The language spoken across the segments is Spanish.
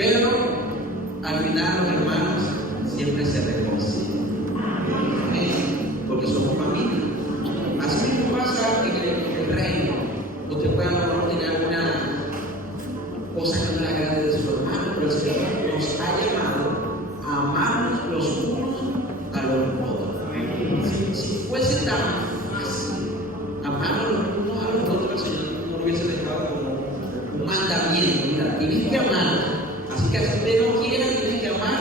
Pero al final los hermanos siempre se reconcilian, porque somos familia. Así mismo pasa en el reino. Usted puede a lo mejor tener alguna cosa que no le agrade de su hermano, pero el Señor nos ha llamado a amarnos los unos a los otros. Si fuese tan fácil amarnos los unos a los otros, el Señor no lo hubiese dejado como un mandamiento. Mira, tienes que amar. Así que si usted no quiera, tiene que amar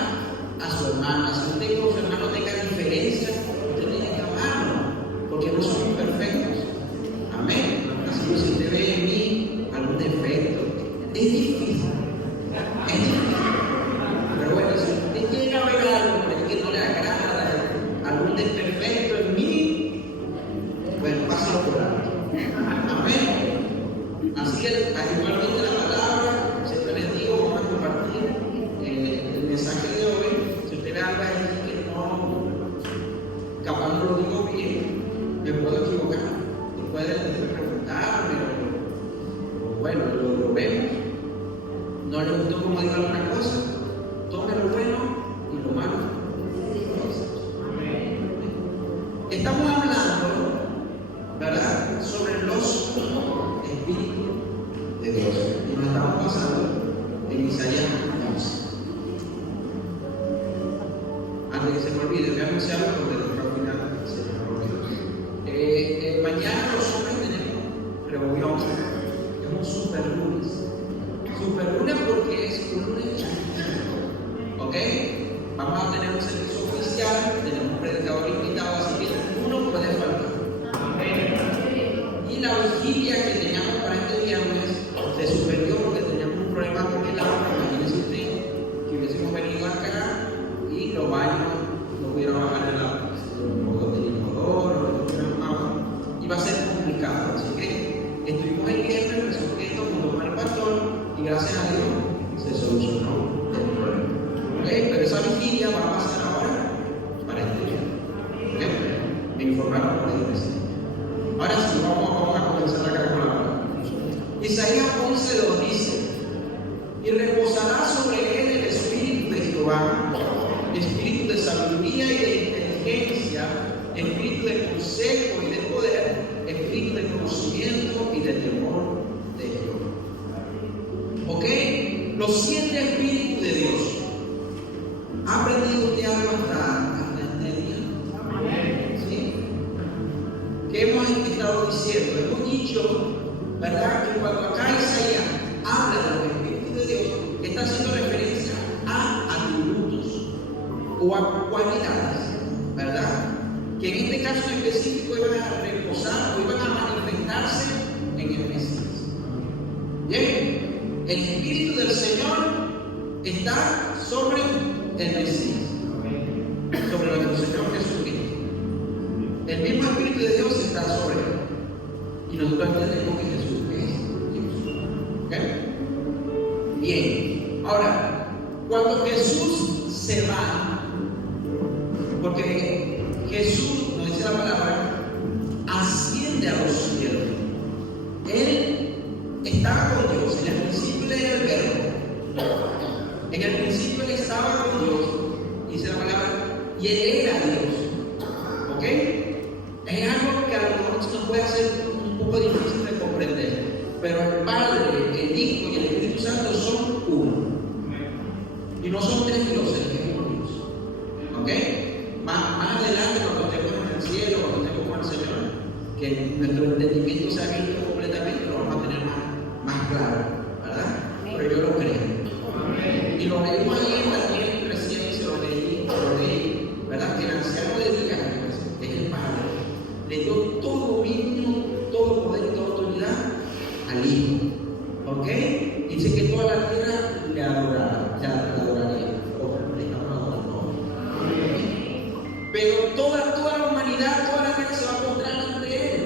a su hermana. Si usted con su hermano tenga diferencias, usted tiene que amarlo, porque no somos perfectos. Amén. Así que si usted ve en mí algún defecto, es difícil. Pero bueno, si usted llega a ver algo por ahí que no le agrada, algún desperfecto en mí, bueno, pásalo por alto. Amén. Así que, igualmente la palabra, siempre les digo, vamos a compartir el mensaje de hoy. Si usted ve algo ahí que no, capaz no lo digo bien, me puedo equivocar. Y puede preguntarme, o bueno, lo vemos. No le gustó como diga alguna cosa, tome lo bueno y lo malo. Estamos hablando, ¿verdad?, sobre los espíritus de Dios. Y nos estamos basando en Isaías 11. Antes que se me olvide, voy a anunciarlo porque después al final se me olvida. Mañana los hombres tenemos reunión. Es un super lunes. Super lunes porque es un lunes chiquitito. ¿Ok? Vamos a tener un servicio oficial, tenemos un predicador invitado, así que uno puede faltar. Y la vigilia que teníamos para este viernes se suspendió porque teníamos un problema con el agua. Imagínense usted que hubiésemos venido acá y los baños no pudieron bajar el agua. Del inodoro, iba a ser complicado. Así que estuvimos el viernes resolviendo junto con el pastor y gracias a Dios se solucionó el problema. ¿Okay? Pero esa vigilia va a pasar ahora para este viernes. ¿Okay? Me informaron por ahí. Ahora sí, vamos a comenzar acá con la palabra. Isaías 11:2 dice: y reposará sobre él el espíritu de Jehová, espíritu de sabiduría y de inteligencia, espíritu de consejo y de poder, espíritu de conocimiento y de temor de Jehová. ¿Ok? Los 7 espíritus de Dios. ¿Ha aprendido usted algo hasta este día? ¿Sí? ¿Qué hemos estado diciendo? Hemos dicho, ¿verdad?, que cuando acá Isaías habla de los espíritus de Dios, está haciendo referencia a atributos o a cualidades, ¿verdad?, que en este caso en específico iban a reposar o iban a manifestarse en el Mesías. Bien, el Espíritu del Señor está sobre el Mesías, sobre nuestro Señor Jesucristo. El mismo Espíritu de Dios está sobre él. Y nosotros entendemos que Jesús es Dios. ¿Okay? Bien, ahora, cuando Jesús se va, porque Jesús, nos dice la palabra, asciende a los cielos. Él estaba con Dios. En el principio era el Verbo. En el principio él estaba con Dios. Dice la palabra, y él era Dios. ¿Ok? Es algo que a lo mejor nos puede hacer un poco difícil de comprender. Pero el Padre, el Hijo y el Espíritu Santo son uno. Y no son 3 dioses, es uno Dios. ¿Ok? Más adelante, cuando estemos en el cielo, cuando estemos con el Señor, que nuestro entendimiento se ha visto completamente, lo vamos a tener más claro, ¿verdad? Pero yo lo creo. Y lo leímos ahí en Daniel 300, lo leí, ¿verdad? Que el anciano de días, es el Padre, le dio todo dominio, todo poder y toda autoridad al Hijo. ¿Ok? Dice que toda la tierra le adoraría. O le estamos adorando. Pero toda la humanidad, toda la gente se va a postrar ante él.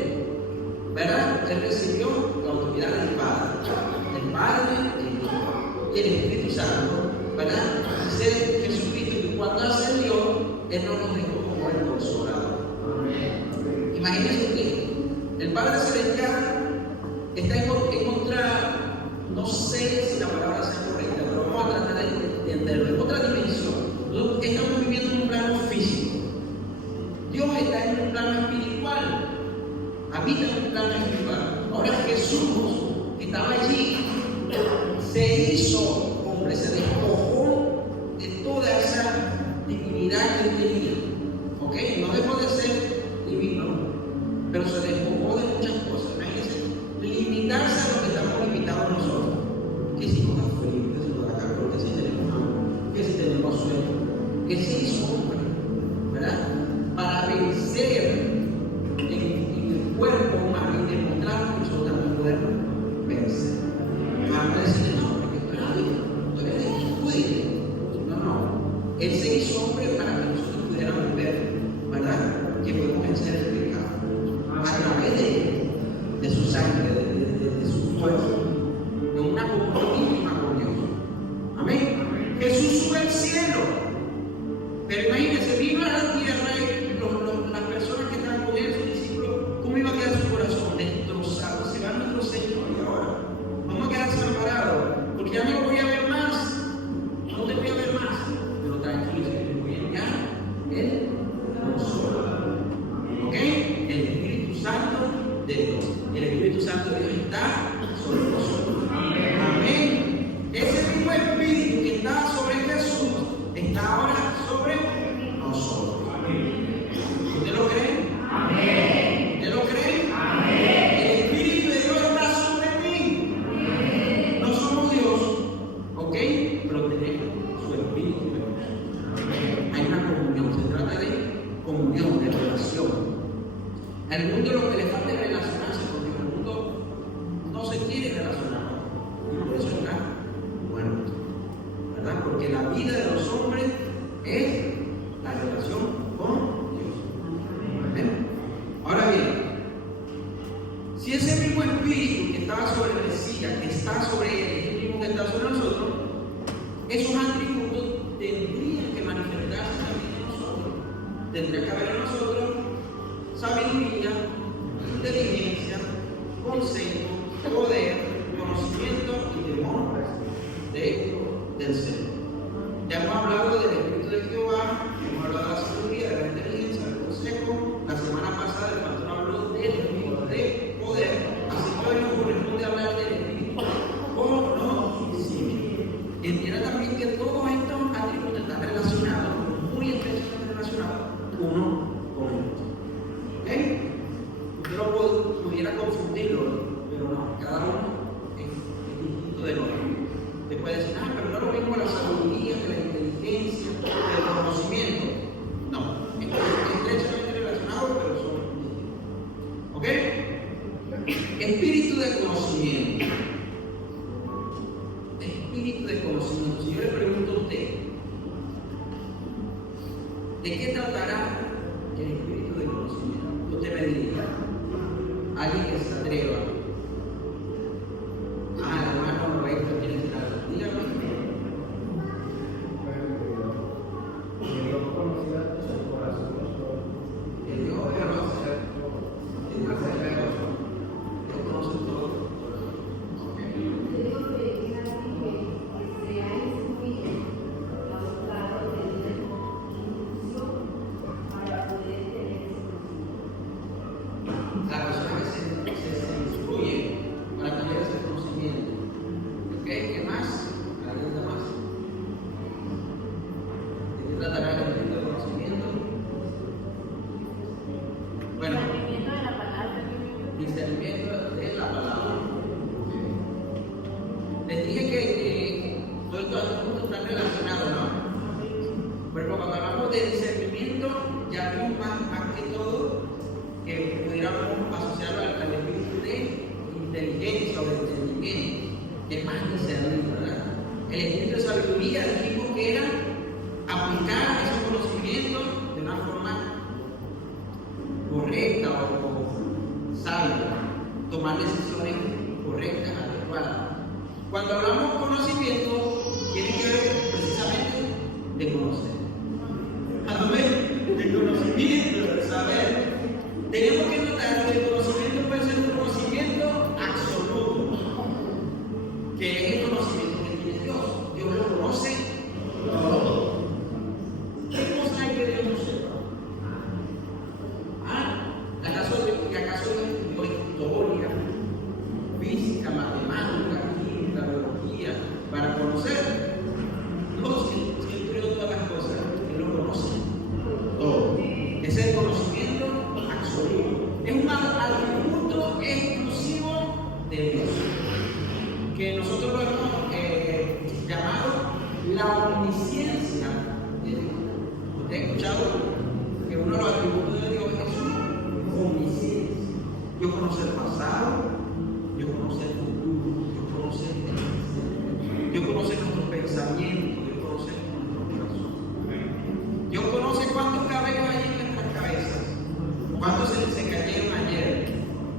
¿Verdad? Él recibió la autoridad del Padre. El Padre, el Hijo y el Espíritu Santo. ¿Verdad? Dice Jesucristo que cuando ascendió, él no nos dejó como el consolador. Imagínense usted, el Padre Celestial está en contra, no sé si la palabra sea correcta, pero vamos a tratar de Él se hizo hombre, ¿verdad? Para vencer en el cuerpo humano y demostrar que nosotros también podemos vencer. Para no decirle, no, porque tú eres judío. No. Él se hizo hombre para que nosotros pudiéramos ver, ¿verdad? Que podemos vencer el pecado a través de su sangre, de su fuego, de una comunión íntima con Dios. Amén. Jesús sube al cielo, pero imagínense, vino a la tierra y las personas que estaban con él, sus discípulos, ¿cómo iba a quedar su corazón? Destrozado. Se va nuestro Señor y ahora vamos a quedar desamparados, porque ya no lo voy a ver más. No te voy a ver más. Pero tranquilo, te voy a enviar el Consolador. ¿Ok? El Espíritu Santo de Dios. El Espíritu Santo de Dios está sobre nosotros. Amén. Ese mismo Espíritu que está sobre Jesús está ahora sobre nosotros. ¿Usted lo cree? Amén. ¿Usted lo cree? Amén. El Espíritu de Dios está sobre mí. No somos Dios, ¿ok? Pero tenemos su Espíritu de Dios. Hay una comunión, se trata de comunión, de relación. Al mundo lo que le falta es relacionarse con Dios. El mundo no se quiere relacionar. Y por eso está muerto. ¿Verdad? Porque la vida de los hombres es la relación con Dios. ¿Amén? Ahora bien, si ese mismo Espíritu que estaba sobre el Mesías, que está sobre él, es el mismo que está sobre nosotros, esos atributos tendrían que manifestarse también en nosotros. Tendría que haber en nosotros sabiduría, inteligencia, consejo, poder, conocimiento y temor del Señor. Ya hemos hablado del Espíritu de Jehová, hemos hablado de la sabiduría, de la inteligencia, del consejo. La semana pasada el pastor habló del Espíritu de poder, así que hoy nos corresponde hablar del Espíritu de conocimiento. Entienda también que todos estos atributos están relacionados, muy estrechamente relacionados, uno con el otro. ¿Ok? Usted no pudiera confundirlo, pero no, cada uno es distinto del otro. Usted puede decir, pero no lo mismo la sabiduría, que la inteligencia, que el conocimiento. No, están estrechamente relacionados, pero son distintos. ¿Ok? Espíritu de conocimiento. Espíritu de conocimiento. Si yo le pregunto a usted, ¿de qué tratará el espíritu de conocimiento? Usted me diría, alguien que se atreva. Hermano, no esto tiene que estar. Dígame. Que Dios conoce el corazón. Que Dios conoce. Que Dios conoce todo. La persona que se instruye para tener ese conocimiento. ¿Ok? ¿Qué más? ¿Alguien más? ¿De qué tratará el espíritu de conocimiento? Bueno, discernimiento de la palabra. Discernimiento de la palabra. Les dije que todos estos puntos están relacionados, ¿no? Pero cuando hablamos de discernimiento, ya vimos más que todo que pudiéramos asociarlo al espíritu de inteligencia o de entendimiento, que es más discernimiento, ¿verdad? El espíritu de sabiduría dijimos que era aplicar esos conocimientos de una forma correcta o sabia, tomar decisiones correctas, adecuadas. Cuando hablamos de conocimiento, tiene que ver precisamente de conocer. Amén. De conocimiento, de saber. Tenemos que notar que el conocimiento puede ser un conocimiento absoluto, que es el conocimiento que tiene Dios. Dios lo conoce todo. ¿Qué cosa hay que Dios no sepa? ¿Acaso Dios estudió historia, física, matemática, química, biología, para conocer? No, si Él estudió todas las cosas, Él lo conoce todo. Ese es el conocimiento absoluto. Es un atributo exclusivo de Dios, que nosotros lo hemos llamado la omnisciencia de Dios. He escuchado que uno de los atributos de Dios es su omnisciencia. Dios conoce el pasado, Dios conoce el futuro, Dios conoce el presente, Dios conoce nuestros pensamientos, Dios conoce nuestro corazón. Dios conoce cuántos cabellos hay en nuestras cabezas, cuántos se cayeron ayer.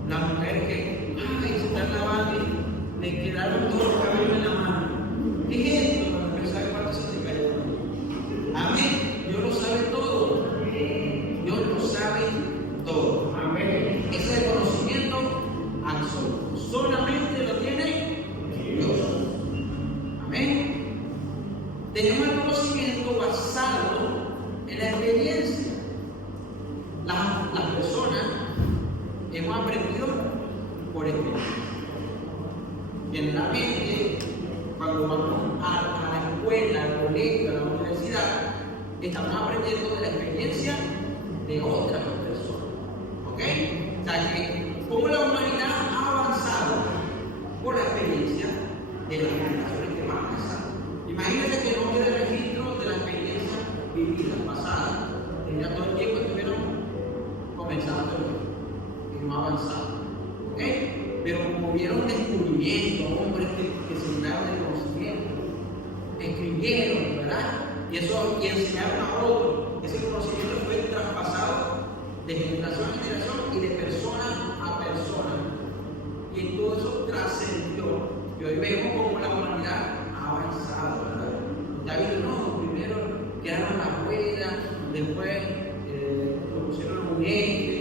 La mujer que se están lavando y le quedaron todos los cabellos en la mano. ¿Qué es esto? La mujer sabe cuántos se te cayeron. Amén. Dios lo sabe todo. Dios lo sabe todo. Amén. Ese es el conocimiento absoluto. Solamente lo tiene Dios. Amén. Tenemos el conocimiento basado en la experiencia. Las personas hemos aprendido por experiencia. Generalmente, cuando vamos a la escuela, al colegio, a la universidad, estamos aprendiendo de la experiencia de otras personas. ¿Ok? O sea que, como la humanidad ha avanzado por la experiencia de las generaciones que van pasando. Imagínense que no quede registro de la experiencia vivida, pasada. Ya todo el tiempo estuvieron comenzando y no avanzado. ¿Ok? Pero como vieron descubrimientos, hombres que se llenaron de conocimiento, escribieron, ¿verdad? Y enseñaron a otros. Ese conocimiento fue traspasado de generación a generación y de persona a persona. Y todo eso trascendió. Y hoy vemos cómo la humanidad ha avanzado, ¿verdad? David no, primero quedaron las ruedas, después lo pusieron en un eje,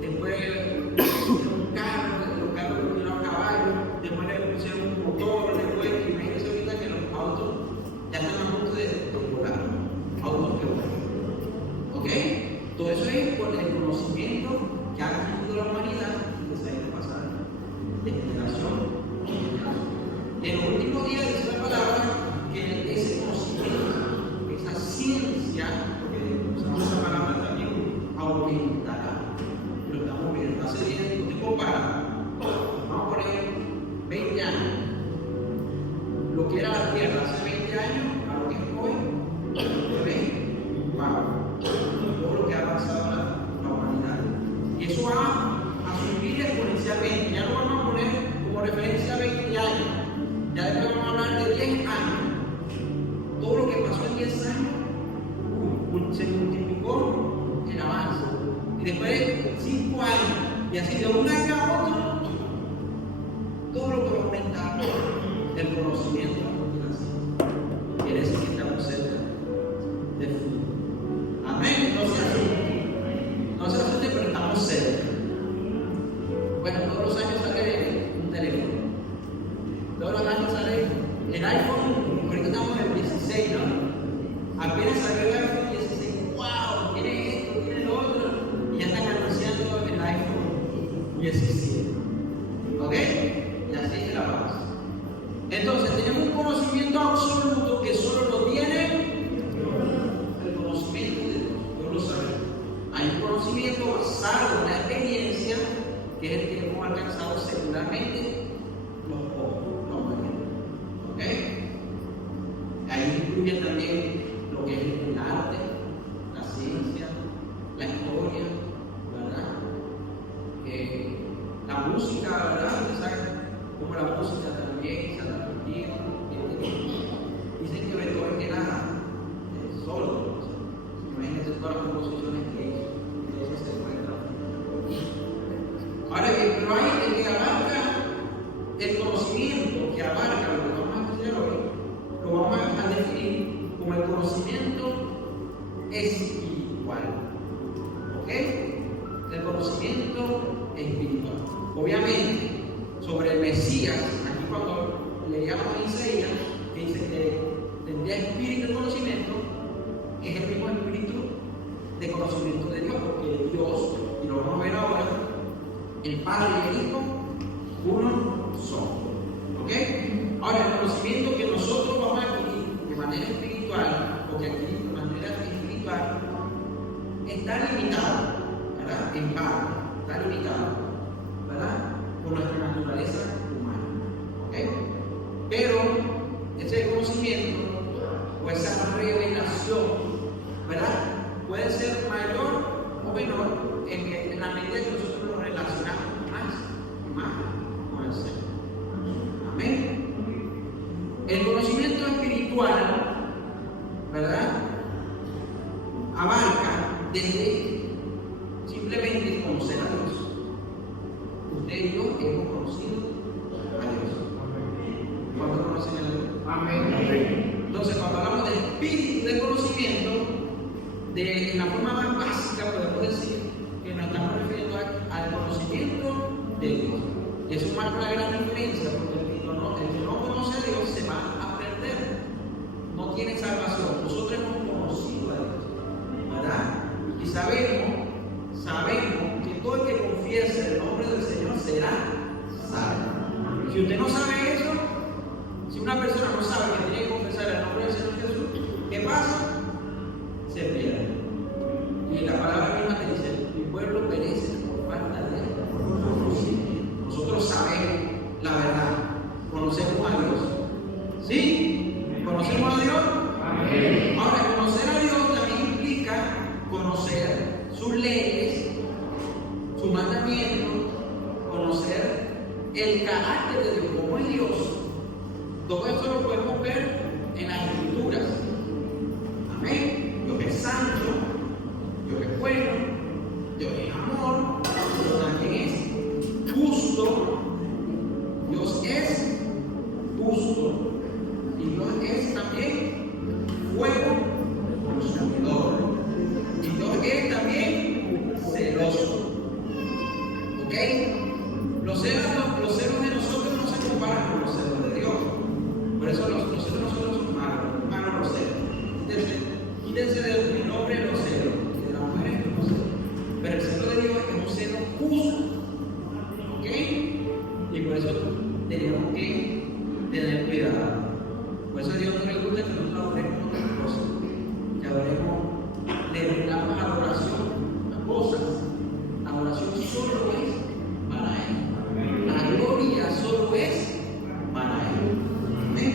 después pusieron un carro, los carros lo pusieron a caballo, después le pusieron un motor, después, imagínense ahorita que los autos ya están a punto de volar, autos que vuelan. ¿Ok? Todo eso es por el conocimiento que ha adquirido la humanidad y que se ha ido pasando de generación en generación. En los últimos días dice la palabra que ese conocimiento, esa ciencia, porque usamos esa palabra también, aumentará. Lo estamos viendo. Hace días que usted compara, vamos a poner 20 años, lo que era la Tierra hace 20 años a lo que es hoy, todo lo que ha avanzado la humanidad. Y eso va a subir exponencialmente. Ya lo vamos a poner como referencia a 20 años. Ya después vamos a hablar de 10 años. Todo lo que pasó en 10 años se multiplicó el avance. Y después de 5 años, y así de un año a otro, todo lo que va a aumentar el conocimiento de la ciencia. Quiere decir que estamos cerca del futuro. Amén. No se asuste, pero estamos cerca. Bueno, todos los años sale un teléfono. Todos los años sale el iPhone. Ahorita estamos en el 16, ¿no? Apenas salió el iPhone 16. ¡Wow! Tiene esto, tiene lo otro. Y ya están anunciando el iPhone 17. ¿Ok? Y así es la base. Entonces, tenemos un conocimiento absoluto que solo lo tiene el conocimiento de Dios. Dios lo sabe. Hay un conocimiento basado en la experiencia, que es el que hemos alcanzado secularmente los pocos, los mayores. ¿Ok? Ahí incluye también lo que es el arte, la ciencia, la historia, ¿verdad? La música, ¿verdad? Ustedes saben cómo la música también se ha transmitido. Dicen que Beethoven era solo. Imagínense todas las composiciones que hizo. Y eso se puede transmitir. Ahora bien, pero hay el que abarca el conocimiento, que abarca lo que vamos a estudiar hoy, lo vamos a definir como el conocimiento espiritual. ¿Ok? El conocimiento espiritual. Obviamente, sobre el Mesías, aquí cuando leíamos a Isaías, que dice que tendría espíritu de conocimiento, es el mismo espíritu de conocimiento de Dios, porque Dios, y lo vamos a ver ahora, el Padre y el Hijo, uno son. ¿Ok? Ahora, el conocimiento que nosotros vamos a adquirir de manera espiritual, porque aquí de manera espiritual, está limitado, ¿verdad? En parte, está limitado, ¿verdad? Por nuestra naturaleza humana. ¿Ok? Pero ese conocimiento o esa revelación, ¿verdad? la medida que nosotros nos relacionamos más con el Señor. Amén. El conocimiento espiritual, ¿verdad?, abarca desde simplemente conocer a Dios. Usted y yo hemos conocido a Dios. ¿Cuántos conocen a Dios? Amén. Entonces, cuando hablamos de espíritu de conocimiento, en la forma más básica podemos decir que nos estamos refiriendo al conocimiento de Dios. Y eso marca una gran diferencia, porque el que no conoce a Dios se va a perder. No tiene salvación. Nosotros hemos conocido a Dios, ¿verdad? Y sabemos que todo el que confiese el nombre del Señor será salvo. Si usted no sabe eso, si una persona no sabe que tiene que confesar el nombre del Señor Jesús, ¿qué pasa? Se pierde. Y la palabra misma te dice: mi pueblo perece por falta de conocimiento. Nosotros sabemos la verdad, conocemos a Dios. ¿Sí? ¿Conocemos a Dios? Amén. Ahora, conocer a Dios también implica conocer sus leyes, sus mandamientos, conocer el carácter de Dios, cómo es Dios. Todo esto lo podemos ver en las Escrituras. Amén. Dios es santo, Dios es bueno, Dios es amor, Dios también es justo. Dios es justo. Y Dios es también fuego consumidor. Y Dios es también celoso. ¿Ok? Los celos de nosotros no se comparan con los celos de Dios. Por eso los celos de nosotros son malos los celos. Quítense del nombre de los celos y de las mujeres los celos. Pero el celo de Dios es un celo justo. ¿Ok? Y por eso tenemos que tener cuidado. Por eso a Dios no le gusta que nosotros adoremos otras cosas. Que adoremos, le damos adoración a cosas. Adoración solo es para Él. La gloria solo es para Él. Amén.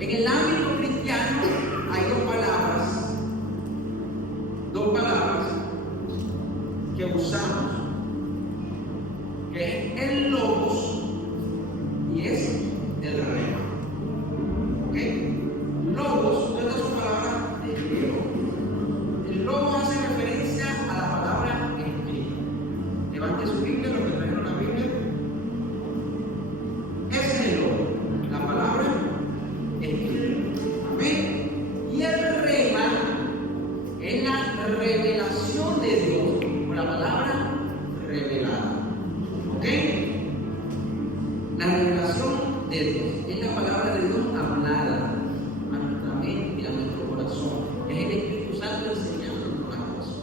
En el ámbito cristiano hay dos palabras que usamos, que es el logos y es el rema. ¿Ok? Logos no son palabras de griego. El logos hace referencia a la palabra escrita. Levante su Biblia, lo que trajeron la Biblia. Ese es el logo, la palabra escrita. Amén. Y el rema es la revelación de Dios, con la palabra revelada. ¿Ok? La revelación de Dios es la palabra de Dios hablada a nuestra mente y a nuestro corazón. Es el Espíritu Santo enseñándonos las cosas.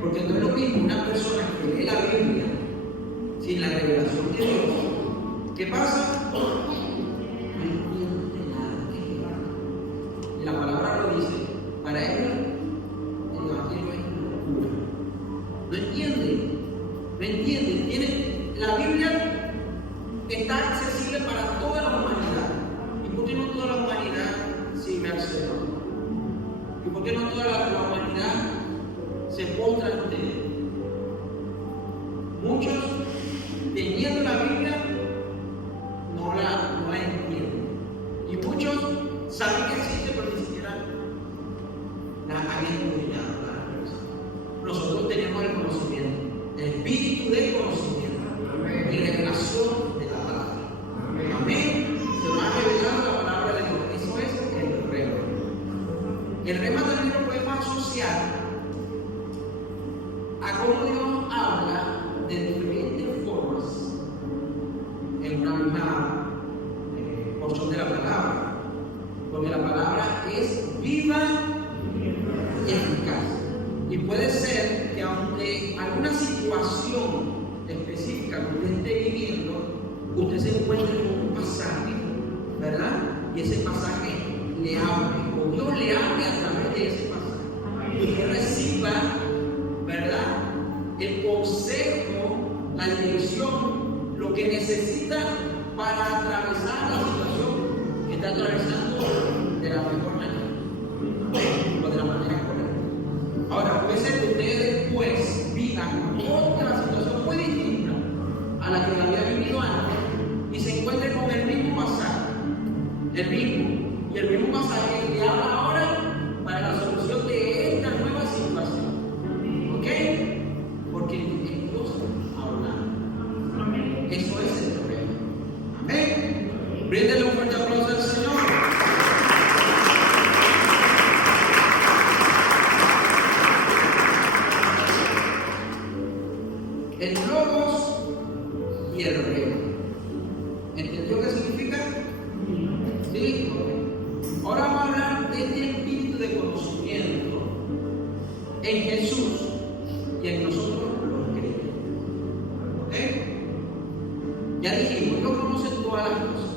Porque no es lo mismo una persona que lee la Biblia sin la revelación de Dios. ¿Qué pasa? No entiende nada. Y la palabra lo dice. Para ellos, el Evangelio es locura. No entiende. La Biblia está accesible para toda la humanidad. ¿Y por qué no toda la humanidad sirve al Señor? ¿Y por qué no toda la humanidad se postra ante Él? Muchos, teniendo la Biblia, no la entienden. Y muchos saben que existe, pero ni siquiera la han estudiado. Nosotros tenemos el conocimiento, el espíritu del conocimiento y revelación de la palabra. Amén. Se nos ha revelado la palabra de Dios. Eso es el rema. El rema también lo podemos asociar a cómo Dios habla de diferentes formas en una misma porción de la palabra. Porque la palabra es viva y eficaz. Y puede ser que aunque alguna situación específica que usted esté viviendo, usted se encuentre con un pasaje, ¿verdad? Y ese pasaje le hable, o Dios le hable a través de ese pasaje. Y usted reciba, ¿verdad?, el consejo, la dirección, lo que necesita para atravesar la situación que está atravesando de la mejor manera, o de la manera correcta. Ahora, puede ser que ustedes después vivan el mismo. Y el mismo pasaje que habla ahora para la solución de esta nueva situación. ¿Ok? Porque Dios habla. Eso es el problema. Amén. Bríndele un fuerte aplauso al Señor. El logos y el rema. ¿Entendió qué significa? Sí. Ahora vamos a hablar de este espíritu de conocimiento en Jesús y en nosotros los creyentes. ¿Ok? Ya dijimos, Dios conoce todas las cosas,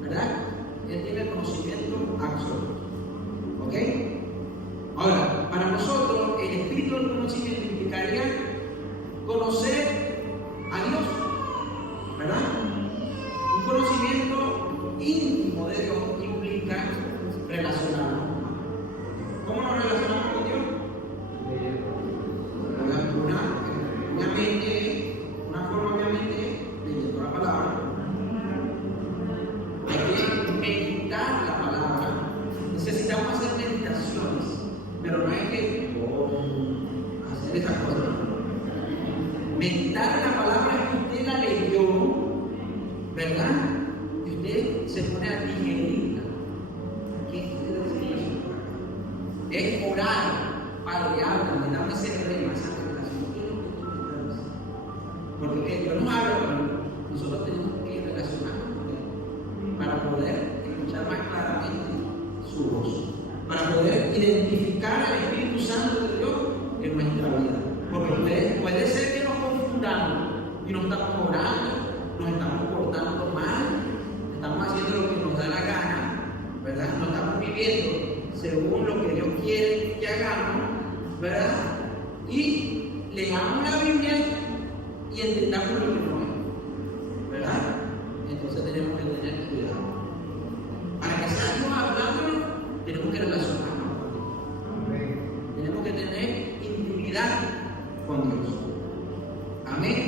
¿verdad? Él tiene el conocimiento absoluto. ¿Ok? Ahora, para nosotros, el espíritu del conocimiento implicaría conocer a Dios, ¿verdad? Un conocimiento íntimo de Dios implica relacionarnos. ¿Cómo nos relacionamos con Dios? Una forma obviamente leyendo la palabra. Hay que meditar la palabra. Necesitamos hacer meditaciones, pero no hay que hacer esas cosas. Meditar la palabra que usted la leyó, ¿verdad? Y usted se pone a digerirla. ¿Qué quiere decir eso? Es orar, Padre, háblame, dame ese rema, esa revelación. ¿Qué es lo que tú me estás diciendo? Porque Dios nos habla, pero nosotros tenemos que relacionarnos con Él para poder escuchar más claramente su voz, para poder identificar al Espíritu Santo de Dios en nuestra vida. Porque puede ser que nos confundamos y nos estamos orando, nos estamos portando mal, estamos haciendo lo que nos da la gana, ¿verdad? No estamos viviendo según lo que Dios quiere que hagamos, ¿verdad? Y leamos la Biblia y entendamos lo que no es, ¿verdad? Entonces tenemos que tener cuidado. Para que sea Dios hablándonos, tenemos que relacionarnos con Él. Tenemos que tener intimidad con Dios. Amén.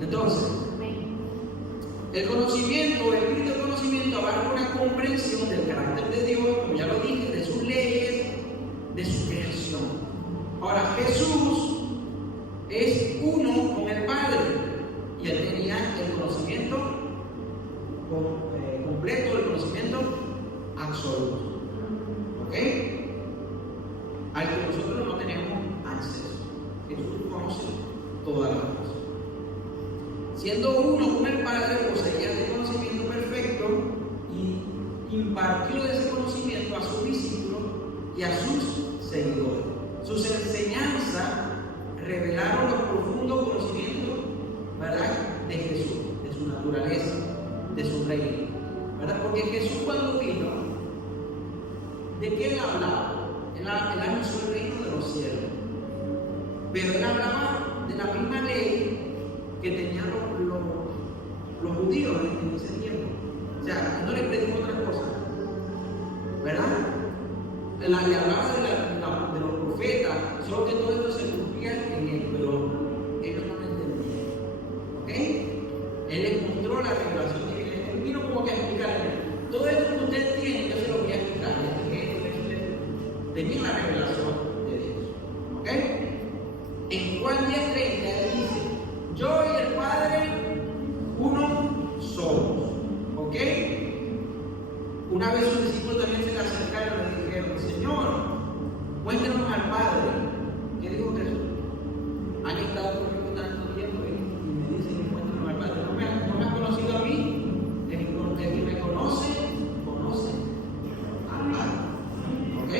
Entonces, el conocimiento, el espíritu de conocimiento abarca una comprensión del carácter de Dios, como ya lo dije, de sus leyes, de su creación. Ahora, Jesús es uno con el Padre y él tenía el conocimiento completo, el conocimiento absoluto. ¿Ok? Al que nosotros no tenemos acceso. Jesús conoce todas las cosas. Siendo uno con el Padre, poseía de conocimiento perfecto y impartió de ese conocimiento a sus discípulos y a sus seguidores. Sus enseñanzas revelaron los profundos conocimientos, ¿verdad?, de Jesús, de su naturaleza, de su reino, ¿verdad? Porque Jesús, cuando vino, ¿de qué él hablaba? Él anunció el reino de los cielos, pero él hablaba de la misma ley que tenían los judíos en ese tiempo. O sea, no le predicó otra cosa, ¿verdad? Le hablaba de los profetas, solo que todo esto se cumplía en él, pero ellos no lo entendían. ¿Ok? Él les mostró la revelación divina. Él vino como que a explicarle: todo esto que ustedes tienen, yo se lo voy a explicar. Tenía la revelación de Dios. ¿Ok? En Juan 10:30 él dice: yo y el Padre uno somos. ¿Ok? Una vez sus discípulos también se le acercaron y le dijeron: Señor, muéstranos al Padre. ¿Qué dijo Jesús? Han estado conmigo tanto tiempo y me dicen: muéstranos al Padre. No me han conocido a mí. El que me conoce al Padre. ¿Ok?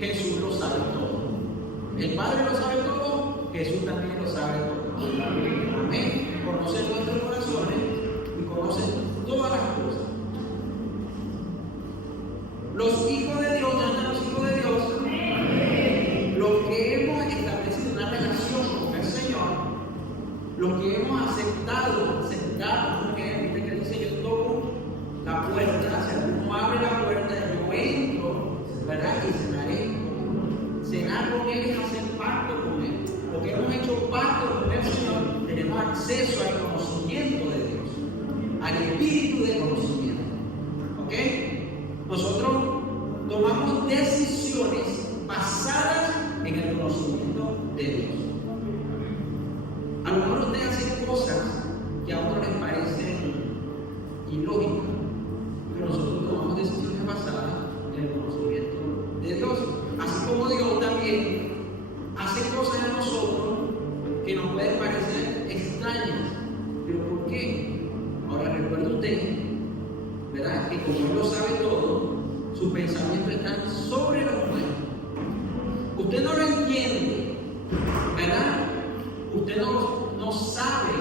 Jesús lo sabe todo. El Padre lo sabe todo, Jesús también lo sabe todo. Amén. Conoce nuestros corazones y conoce todas las cosas. Los hijos de Dios, ¿dónde están los hijos de Dios? Los que hemos establecido una relación con el Señor, los que hemos aceptado sentarnos con Él. Viste que dice: yo toco la puerta, si alguno abre la puerta, yo entro, ¿verdad? Y cenaré. Cenar con Él es hacer pacto con Él. Porque hemos hecho pacto con el Señor, tenemos acceso al conocimiento de Dios, al espíritu de conocimiento. ¿Ok? ilógica, pero nosotros tomamos decisiones basadas en el conocimiento de Dios. Así como Dios también hace cosas en nosotros que nos pueden parecer extrañas. ¿Pero por qué? Ahora recuerde usted, ¿verdad? Que como Él lo sabe todo, sus pensamientos están sobre los nuestros. Usted no lo entiende, ¿verdad? Usted no sabe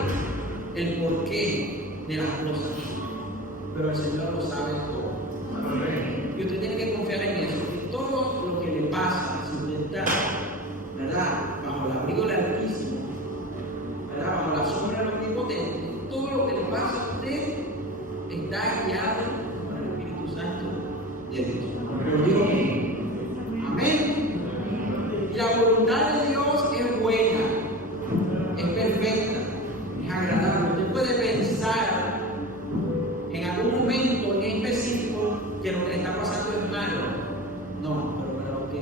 el porqué de las cosas, pero el Señor lo sabe todo. Y usted tiene que confiar en eso. Y todo lo que le pasa, si usted está, ¿verdad?, bajo el abrigo del Altísimo, ¿verdad?, bajo la sombra del Omnipotente, todo lo que le pasa a usted está guiado por el Espíritu Santo de Dios. Lo digo bien. Amén. Y la voluntad de Dios es buena, es perfecta, es agradable. Usted puede pensar en algún momento en específico que lo que le está pasando es malo. No, pero para los que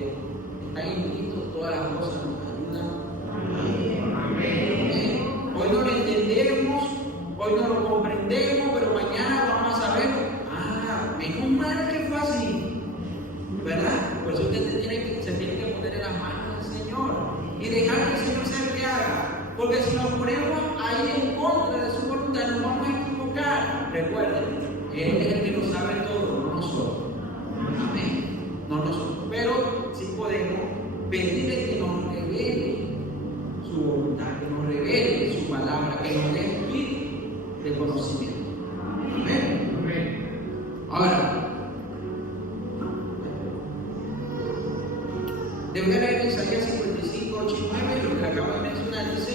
están en Cristo, todas las cosas nos ayudan. Amén. Hoy no lo entendemos, hoy no lo comprendemos, pero mañana vamos a saber, menos mal que fue así, ¿verdad? Por eso usted se tiene que poner en las manos del Señor y dejar que el Señor sea el que haga, porque si nos ponemos ahí en contra de su voluntad nos vamos a equivocar. Recuerden, Él es el que lo sabe todo, no nosotros. Amén. No nosotros, pero sí podemos pedirle que nos revele su voluntad, que nos revele su palabra, que nos dé espíritu de conocimiento. Amén. Ahora, debe leer Isaías 55, 8 y 9, lo que le acabo de mencionar, dice: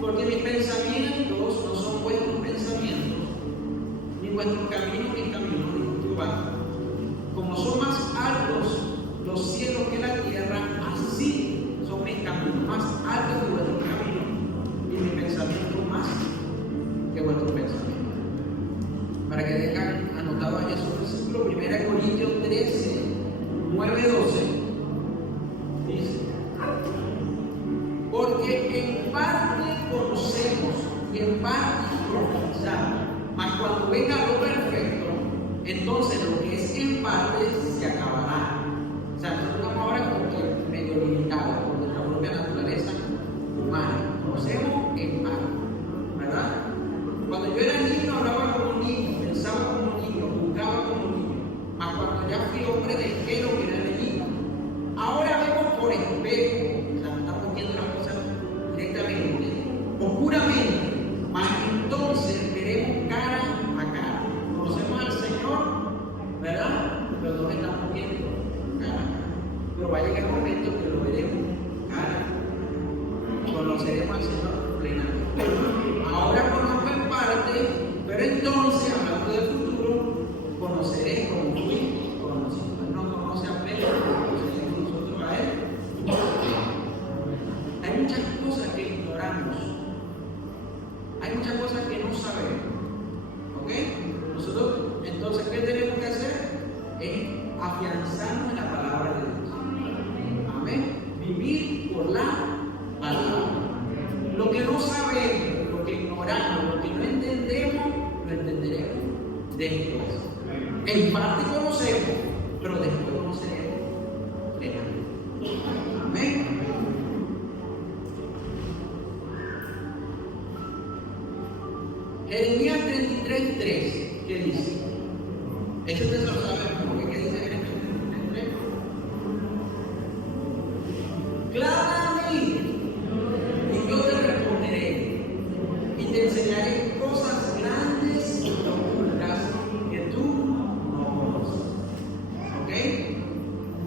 porque mis pensamientos no son vuestros pensamientos, ni vuestros caminos mis caminos, dijo Jehová. Como son más altos los cielos que la tierra, así son mis caminos, más altos que vuestros caminos, y mis pensamientos más que vuestros pensamientos. Para que dejen anotado allá su versículo, 1 Corintios 13, 9, 12, dice: porque en parte conocemos y en parte profetizamos, mas cuando venga lo perfecto, entonces lo que es en parte se acabará. O sea, nosotros estamos ahora como que medio limitados por nuestra propia naturaleza humana. Conocemos en parte, ¿verdad? Cuando yo era niño hablaba como un niño, pensaba como un niño, buscaba como un niño. Mas cuando ya fui hombre dejé lo que era de niño. Ahora vemos por espejo, o sea, no estamos viendo las cosas directamente, oscuramente, mas entonces veremos cara a cara. Conocemos al Señor, ¿verdad? Pero no lo estamos viendo cara a cara. Pero va a llegar el momento que lo veremos cara a cara. Conoceremos al Señor plenamente. Ahora conozco en parte, pero entonces, hablando del futuro, conoceré como fui conocido. Él no conoce a Pedro, conoceremos nosotros a Él. Hay muchas cosas que ignoramos, hay muchas cosas que no sabemos. ¿Ok? Nosotros, entonces, ¿qué tenemos que hacer? Es afianzarnos en la palabra de Dios. Amén. Vivir por la palabra. Lo que no sabemos, lo que ignoramos, lo que no entendemos, lo entenderemos después. En parte conocemos, pero después conoceremos plenamente. Amén. Jeremías 33, 3, ¿qué dice? Eso ustedes lo saben, porque ¿qué dice Jeremías 33, 3? Clama a mí y yo te responderé y te enseñaré cosas grandes y ocultas que tú no conoces. ¿Ok?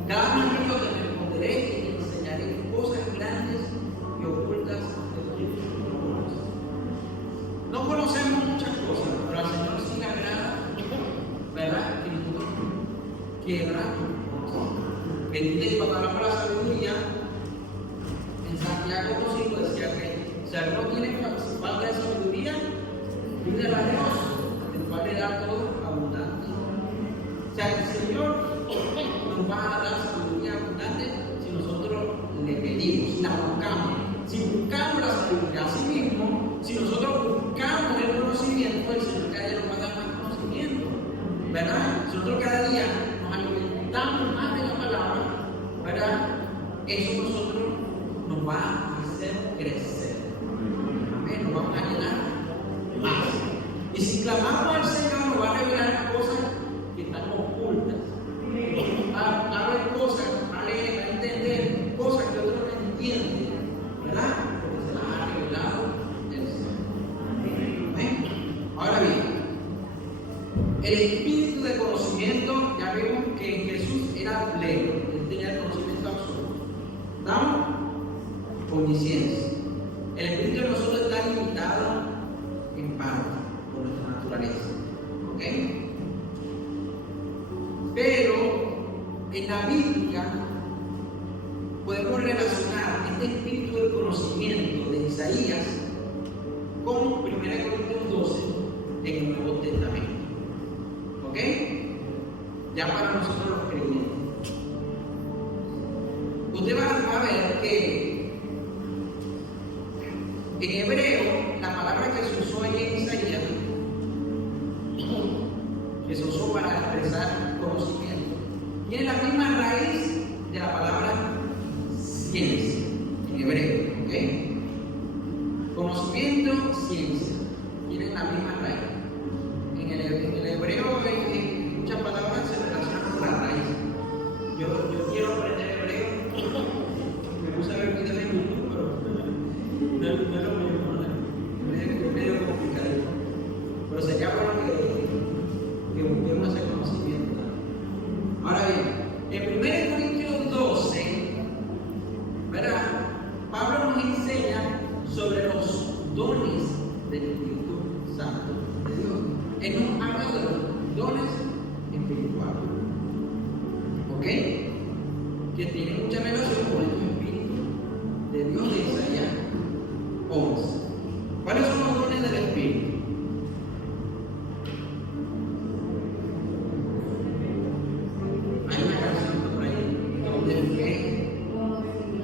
Clama a mí y yo te responderé y te enseñaré cosas grandes y ocultas que tú no conoces. No conocemos muchas cosas, pero al Señor sí le agrada, ¿verdad? Que nosotros queramos. Bendita y cuando hablamos de la sabiduría, en Santiago 2:5 decía que si alguno tiene falta de sabiduría, pídele a Dios, el cual le da todo abundante. O sea, el Señor nos va a dar sabiduría abundante si nosotros le pedimos, si la buscamos. Si buscamos la sabiduría a sí mismo, si nosotros buscamos el conocimiento, el Señor cada día nos va a dar más conocimiento. nosotros cada día nos alimentamos más de la palabra, ¿verdad? Eso nosotros nos va a hacer crecer. Amén. Nos vamos a llenar más. Y si clamamos al Señor, nos va a revelar cosas que están ocultas. Va a haber cosas, va a entender cosas que otros no entienden, ¿verdad? Porque se las ha revelado el Señor. Amén. Ahora bien, el espíritu de conocimiento, ya vemos que en Jesús era pleno, él tenía el conocimiento absoluto. ¿Estamos? Omnisciencia. El espíritu de nosotros está limitado en parte por nuestra naturaleza. ¿Ok? Pero en la Biblia podemos relacionar este espíritu del conocimiento de Isaías con 1 Corintios 12 en el Nuevo Testamento. ¿Ok? Ya para nosotros los creyentes. Usted va a ver que en hebreo la palabra que se usó en Isaías, que se usó para expresar conocimiento, tiene la misma raíz de la palabra ciencia en hebreo. ¿Ok? Conocimiento, ciencia, tienen la misma raíz. En el hebreo muchas palabras se relacionan con la raíz. Yo quiero aprender hebreo. Me puse a ver videos en YouTube, pero no es lo mismo, ¿no? Es medio complicado. Pero sería bueno que busquemos ese conocimiento. Ahora bien, en 1 Corintios 12, ¿verdad? Pablo nos enseña sobre los dones del Espíritu Santo de Dios. Él nos habla de los dones espirituales, ¿ok? Que tienen mucha relación con el Espíritu de Dios de Isaías 11. ¿Cuáles son los dones del Espíritu? Hay una canción por ahí, don de fe,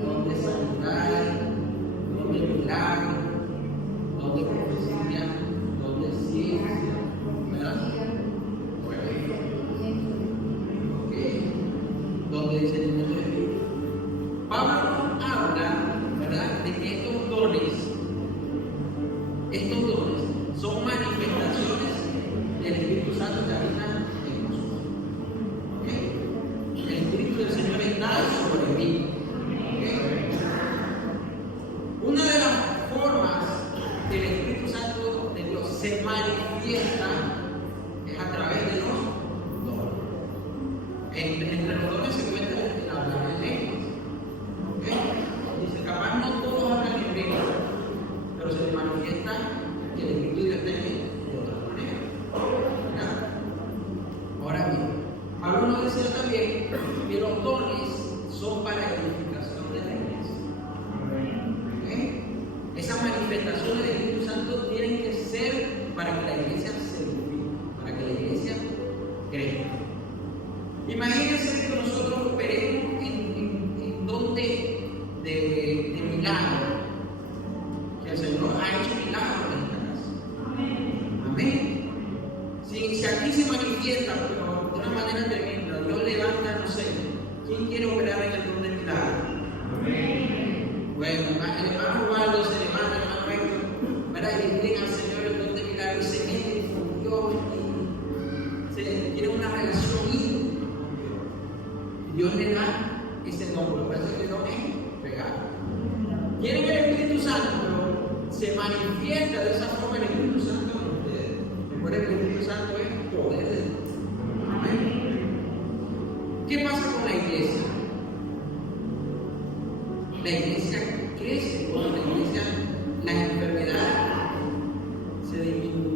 don de sanidad, don de milagro, don de profecía, don de ciencia, ¿verdad? Donde dice el Espíritu. Pablo nos habla, ¿verdad?, de que estos dones son manifestaciones del Espíritu Santo que habita en nosotros. ¿Okay? El Espíritu del Señor está sobre mí. ¿Okay? Una de las formas que el Espíritu Santo de Dios se manifiesta es a través de los dones. Entre los dones se encuentra el hablar en lenguas. ¿Okay? Dice, capaz no todos hablan en lenguas, pero se manifiesta que el Espíritu de Dios tiene de otra manera. ¿Verdad? Ahora bien, Pablo nos decía también que los dones son para la edificación de la iglesia. ¿Okay? Esas manifestaciones del Espíritu Santo tienen que ser para que la iglesia se edifique, para que la iglesia crezca. Imagínense que nosotros operemos en donde de milagro, que el Señor ha hecho milagros en esta casa. Amén. Si aquí se manifiesta, pero de una manera tremenda, Dios levanta, no sé, ¿quién quiere operar en el don de milagro? Amén. Bueno, el hermano Waldo se levanta, el hermano Héctor, ¿verdad? Y le piden al Señor el don de milagro y se mete con Dios y tiene una relación íntima. Dios le da ese don, lo que pasa es que el don es regalo. Tienen el Espíritu Santo, pero se manifiesta de esa forma el Espíritu Santo en ustedes. Recuerden que el Espíritu Santo es poder de Dios. Amén. ¿Qué pasa con la iglesia? La iglesia crece, cuando la iglesia, las enfermedades se disminuyen.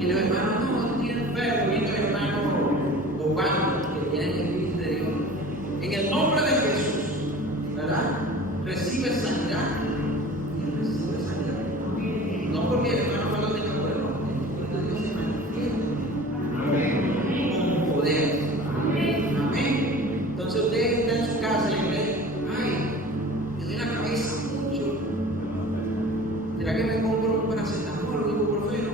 Y los hermanos no tienen enfermos, y los hermanos ocupados que tienen el Espíritu de Dios. En el nombre de Jesús, ¿verdad? Recibe sanidad. Y recibe sanidad. No porque el hermano no lo tenga poder, no, el Espíritu de Dios se manifiesta con poder. Amén. Entonces usted está en su casa y ve, ay, me duele la cabeza mucho. ¿Será que me compro un paracetamol o un ibuprofeno?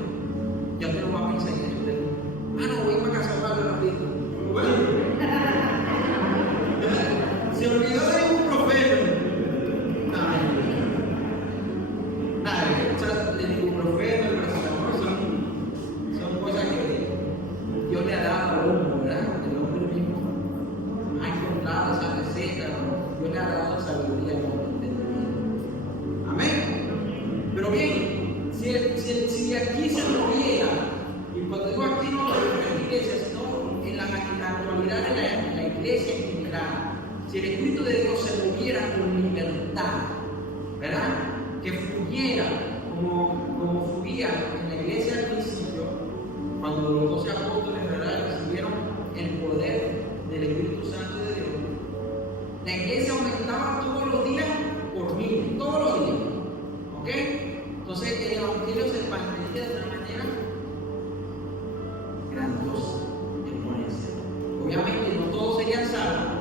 Si aquí se moviera, y cuando digo aquí no lo digo en la iglesia, sino en la actualidad de la iglesia en general, si el Espíritu de Dios se moviera con libertad, ¿verdad? Que fluyera como fluía en la iglesia al principio, cuando los 12 apóstoles, ¿verdad?, recibieron el poder del Espíritu Santo de Dios, la iglesia aumentaba todos los días por 1000, todos los días, ¿ok? Entonces el evangelio se expandiría de una manera grandiosa, exponencial. Obviamente no todos serían salvos,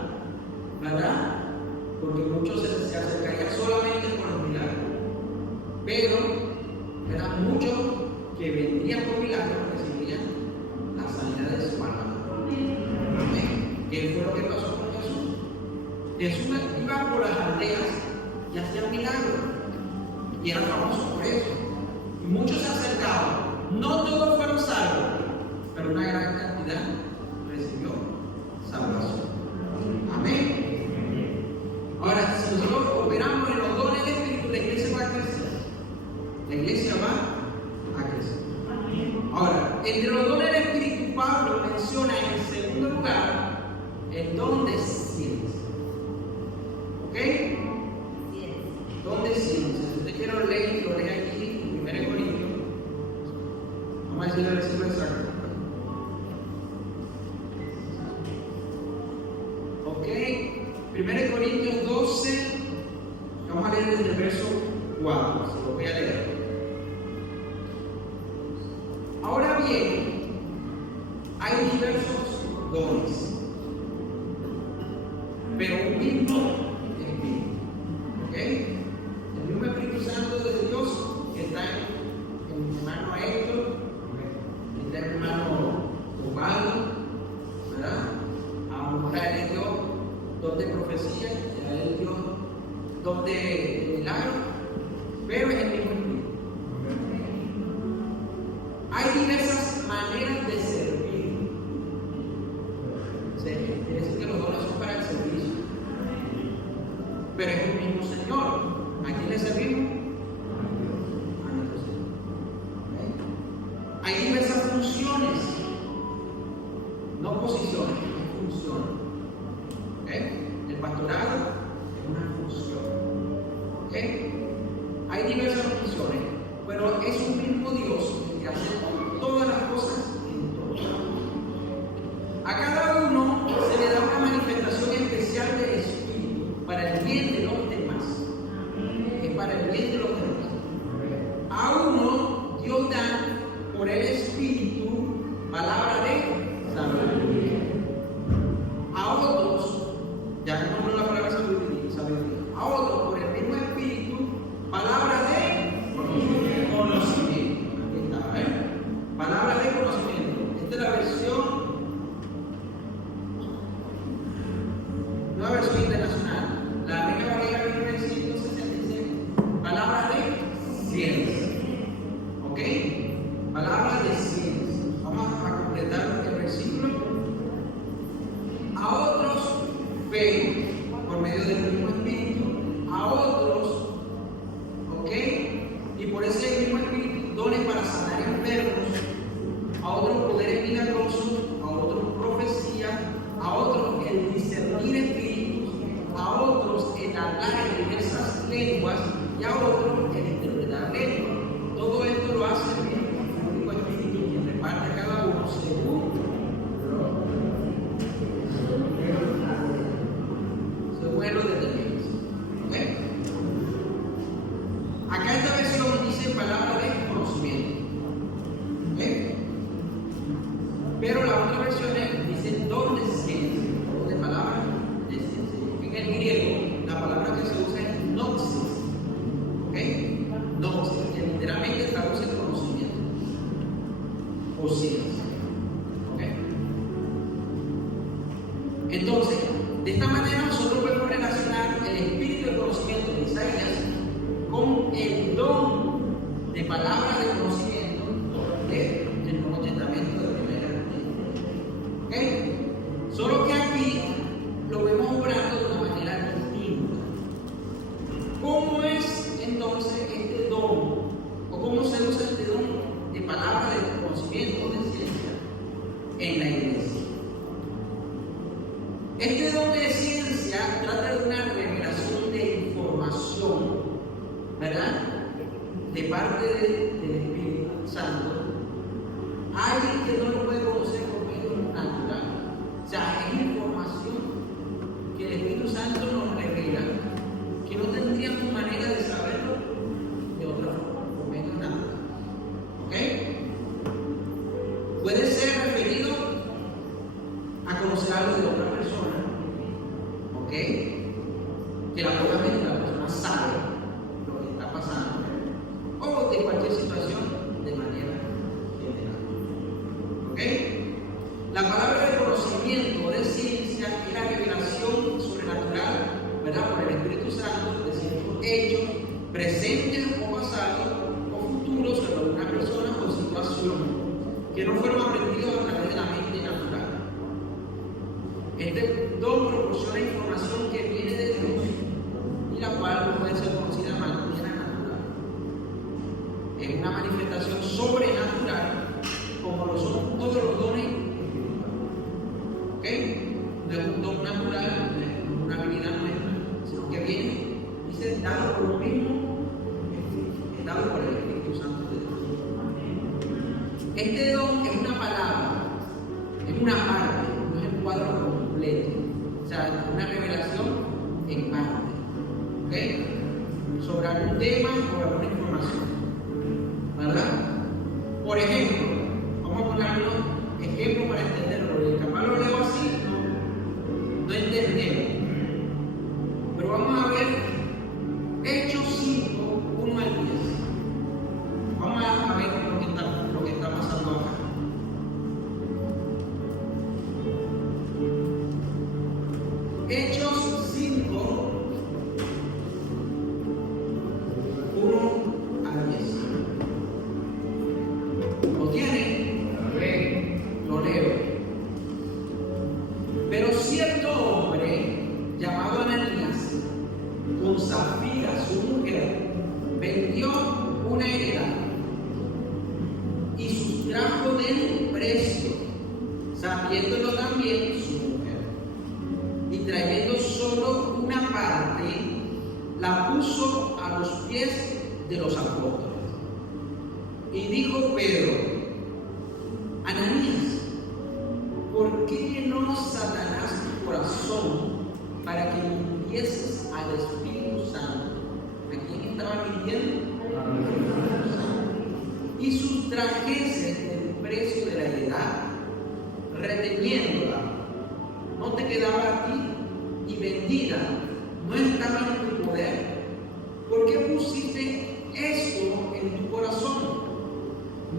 ¿verdad? Porque muchos se acercarían solamente por los milagros, pero eran muchos que vendrían por milagros, recibirían la sanidad de su alma. Amén. ¿Qué fue lo que pasó con Jesús? Jesús iba por las aldeas y hacía milagros, y era famoso por eso. Y muchos se acercaban. No todos fueron salvos, pero una gran cantidad recibió salvación. Amén. Ahora, si nosotros operamos en los dones del Espíritu, la iglesia va a crecer. La iglesia va a crecer. Ahora, entre los dones del Espíritu, Pablo menciona en segundo lugar el don de ciencia. ¿Ok? Don de ciencia. Si usted quiere lo lee aquí en 1 Corintios. Vamos a decir el versículo exacto. Ok. 1 Corintios 12. Vamos a leer desde el verso 4. Se lo voy a leer. Ahora bien, hay diversos dones, pero un mismo Espíritu. ¿Ok? El mismo Espíritu Santo de Dios que está en mi hermano Héctor, está en mi hermano Osvaldo, ¿verdad? A él le dio don de profecía, a él le dio don de milagro, pero es el mismo Espíritu. Hay diversas maneras de servir. Quiere decir que los dones son para el servicio, pero es el mismo Señor. ¿A quién le servimos? A nuestro Señor. Hay diversas funciones, no posiciones, hay funciones. El pastorado es una función. Hay diversas funciones, pero es un mismo Dios que hace todas las cosas en todo. A cada uno se le da una manifestación especial del Espíritu para el bien de los demás. Es para el bien de los demás. A uno Dios da por el Espíritu palabra de sabiduría. A otros, ya no la palabra sabiduría. A otros por el mismo Espíritu palabra de conocimiento. Aquí está, palabra de conocimiento. Esta es la versión, nueva versión internacional. La Reina Valera 1966, palabra de ciencia. ¿Ok? Palabra de ciencia. Vamos a completar el versículo. A otros, fe, por medio del mismo Espíritu. A otros, ¿ok? Y por ese mismo Espíritu, dones para sanar enfermos. A otros, poderes milagrosos. A otros, profecía. A otros, el discernir espíritus. A otros, el hablar en diversas lenguas. Y a otros, el interpretar lenguas. Todo esto lo hace el mismo Espíritu, quien reparte a cada uno según lo determina. ¿Ok? Acá esta versión dice palabra de conocimiento. ¿Ok? Pero la otra versión dice don de ciencia, o de palabra de ciencia. En el griego, la palabra que se usa es gnosis. ¿Ok? Gnosis, que literalmente traduce conocimiento o ciencia. ¿Ok? Entonces, de esta manera nosotros podemos relacionar el espíritu de conocimiento de Isaías con el don de palabra de conocimiento del Nuevo Testamento de Primera. ¿Ok? Solo que aquí lo vemos obrando de una manera distinta. ¿Cómo es entonces este don? ¿O cómo se usa parte del Espíritu Santo, alguien que no lo puede conocer por medio natural. O sea, es información que el Espíritu Santo nos revela, que no tendríamos manera de saberlo de otra forma, por medio natural. ¿Ok? Puede ser referido a conocer algo de otra persona, ¿ok? Que obviamente la persona sabe lo que está pasando, o de cualquier situación de manera general, ¿ok? La palabra de conocimiento, de ciencia, es la revelación sobrenatural, ¿verdad? Por el Espíritu Santo, de ciertos hechos, presentes o pasados, o futuros sobre una persona o situación, que no fueron aprendidos a través de la mente natural. Este don proporciona información que viene de Dios y la cual no puede ser conocida de manera natural. Es una manifestación sobrenatural, como lo son todos los dones espirituales. ¿Ok? No es un don natural, no es una habilidad nuestra, sino que viene, dice, dado por lo mismo, es dado por el Espíritu Santo de Dios. Este don es una palabra, es una parte, no es el cuadro completo. O sea, una revelación en parte. ¿Ok? Sobre algún tema o alguna información. ¿Verdad? Por ejemplo, vamos a poner algunos ejemplos para entenderlo, porque capaz lo leo así, no entendemos. Pero vamos a ver Hechos 5, 1 al 10. Vamos a ver lo que está pasando acá. Hechos 5, 1 al 10. ¿Lo tienen? Lo leo. Pero cierto hombre llamado Ananías, con Safira, su mujer, vendió una heredad y sustrajo del precio, sabiéndolo también su mujer, y trayendo solo una parte, la puso a los pies de los apóstoles. Y dijo Pedro: Ananías, ¿por qué llenó Satanás tu corazón para que mintieses al Espíritu Santo? ¿A quién estaba mintiendo? Y sustrajese el precio de la heredad, reteniéndola. No te quedaba a ti, y vendida no estaba en tu poder. ¿Por qué pusiste esto en tu corazón?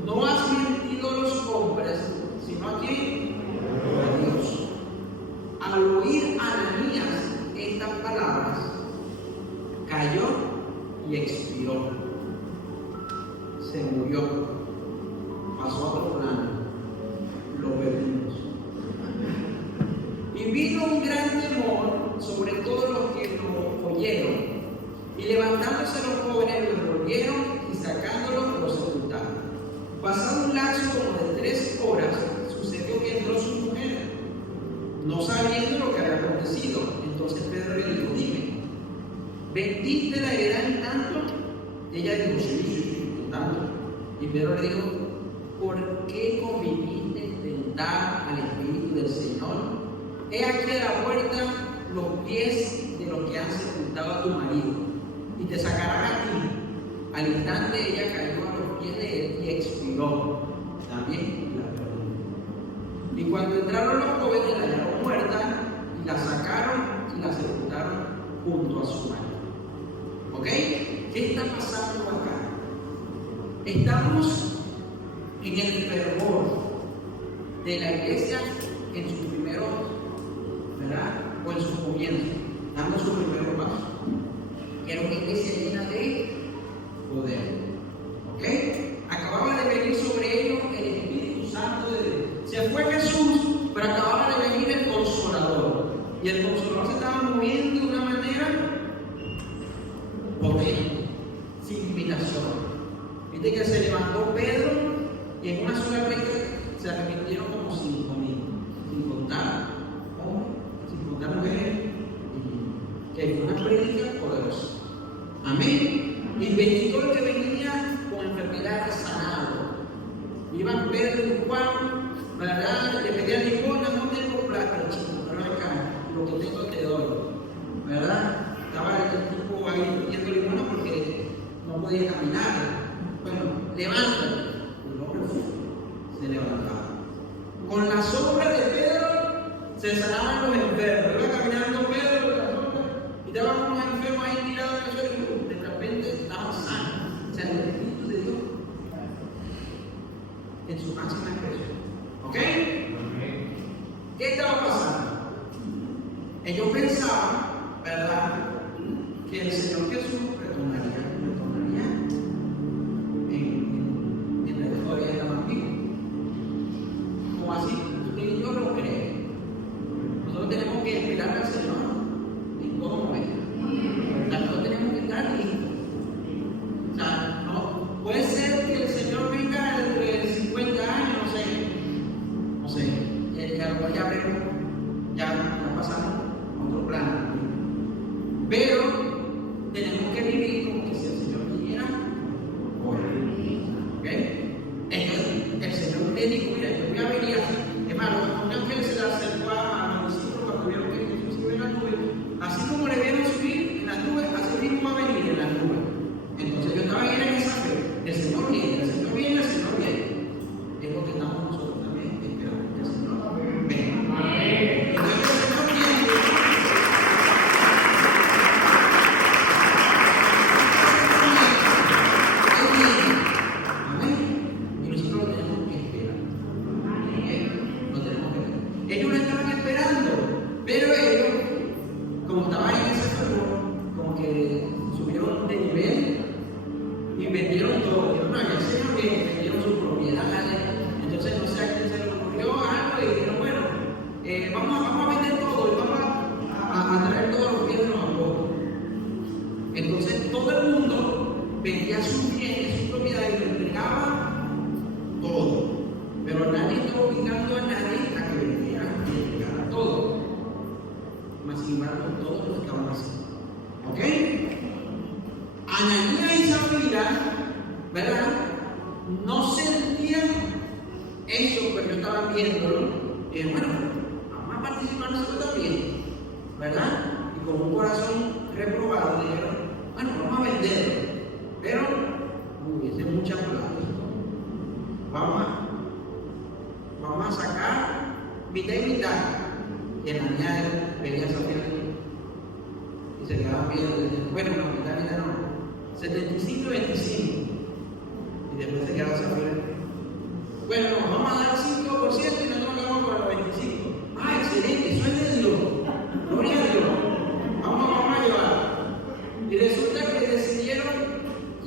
No has mentido a los hombres, sino a quién? A Dios. Al oír Ananías estas palabras, cayó y expiró. Se murió. Pasó a otro plano. Lo perdimos. Y vino un gran temor sobre todos los que lo oyeron. Y levantándose los jóvenes, lo envolvieron y sacándolo, lo sepultaron. Pasado un lapso como de 3 horas, sucedió que entró su mujer, no sabiendo lo que había acontecido. Entonces Pedro le dijo: dime, ¿vendiste la heredad en tanto? Ella dijo: sí, en tanto. Y Pedro le dijo: ¿por qué conviniste tentar al Espíritu del Señor? He aquí a la puerta los pies de los que han sepultado a tu marido, y te sacarán a ti. Al instante ella cayó a los pies de él y expiró. También la perdió. Y cuando entraron los jóvenes, la hallaron muerta y la sacaron y la sepultaron junto a su marido. ¿Ok? ¿Qué está pasando acá? Estamos en el fervor de la iglesia en sus primeros, ¿verdad? O en sus comienzos, dando su primer paso. Era una iglesia llena de poder. ¿Ok? Acababa de venir sobre ellos el Espíritu Santo de Dios. Se fue Jesús, pero acababa de venir el Consolador. Y el Consolador se estaba moviendo de una manera potente, sin limitación. Viste que se levantó Pedro y en una sola predica se arrepintieron como 5.000, sin contar hombres, sin contar mujeres, que fue una predica poderosa. Amén. Y bendito el que venía con quedara sanado. Iban Pedro y Juan, ¿verdad? Le pedían limosna, no tengo plata, chico, pero acá, lo que tengo te doy, ¿verdad? Estaba el tipo ahí pidiendo limosna porque no podía caminar. Bueno, levántate. El hombre se levantaba. Con la sombra de Pedro se sanaban los enfermos. Iba caminando Pedro con la sombra y estaban unos enfermos ahí tirados en el suelo y de repente estaban sanos. O sea, el Espíritu de Dios en su máxima expresión. ¿Ok? ¿Qué estaba pasando? Ellos pensaban, ¿verdad?, que el Señor Jesús retornaría en la historia de la mantigua. Como así, usted y yo lo creemos. Nosotros tenemos que esperar al Señor en todo momento. Nosotros tenemos que estar listos. O sea, no puede ser que el Señor venga dentro de 50 años, no sé, ya pasamos a otro plano. Pero tenemos que vivir como que si el Señor viniera hoy. ¿Ok? Entonces, el Señor le dijo: mira, yo voy a venir así. Es más, un ángel se le acercó a los discípulos cuando vieron que Jesús iba en la nube. Así como le vieron subir en las nubes, así mismo va a venir en las nubes. Entonces yo estaba bien en esa fe. El Señor viene, el Señor viene, el Señor viene. Es lo que estamos nosotros también esperando, que el Señor venga. Entonces el Señor viene. Amén. Y nosotros lo tenemos que esperar. Lo tenemos que esperar. Ellos lo estaban esperando, pero ellos, como estaban en ese fervor, como que subieron de nivel y vendieron todo. Dijeron: no, ya se lo vendieron sus propiedades. Entonces no sé a quién se le ocurrió algo y dijeron: bueno, vamos a vender todo y vamos a traer todos los bienes a nosotros. Entonces todo el mundo vendía sus bienes, sus propiedades y lo entregaba todo. Pero nadie estaba obligando a nadie a que vendiera y entregara todo. Mas sin embargo, todos lo estaban haciendo. ¿Ok? Ananías y Zafira, ¿verdad?, no sentían eso, pero yo estaba viéndolo. Y bueno, vamos a participar nosotros también, ¿verdad? Y con un corazón reprobado dijeron: bueno, vamos a venderlo, pero hubiese mucha plata. Vamos a sacar mitad y mitad. Y Ananías veía a Zafira y se quedaban viendo y decían: bueno, no, mitad no. 75-25. Y después se quedaba Zafira. Bueno, vamos a dar 5% y nosotros vamos para los 25. Ah, excelente, eso es de Dios. Gloria a Dios. Vamos a llevar. Y resulta que decidieron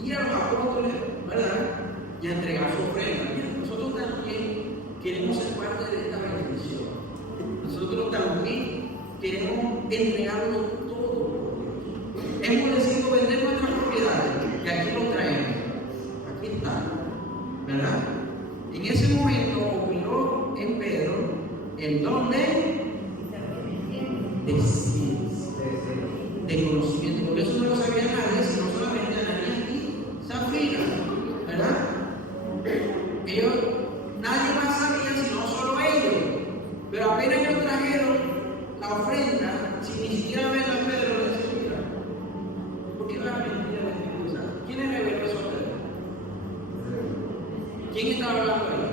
ir a los apóstoles, ¿verdad?, y a entregar su ofrenda. Mira, nosotros también queremos ser parte de esta bendición. Nosotros también queremos entregarlo todo por Dios. Hemos decidido vender nuestras propiedades, que aquí lo traemos. Aquí está, ¿verdad? En ese momento ocurrió en Pedro el don de ciencia, de conocimiento. Por eso no lo sabía nadie, sino solamente Ananías y Zafira, ¿verdad? Ellos, nadie más sabía sino solo ellos. Pero apenas ellos trajeron la ofrenda, sin ni siquiera ver a Pedro, le decían: mira, ¿por qué va a mentir al Espíritu Santo? ¿Quién le reveló eso a Pedro? ¿Quién estaba hablando ahí?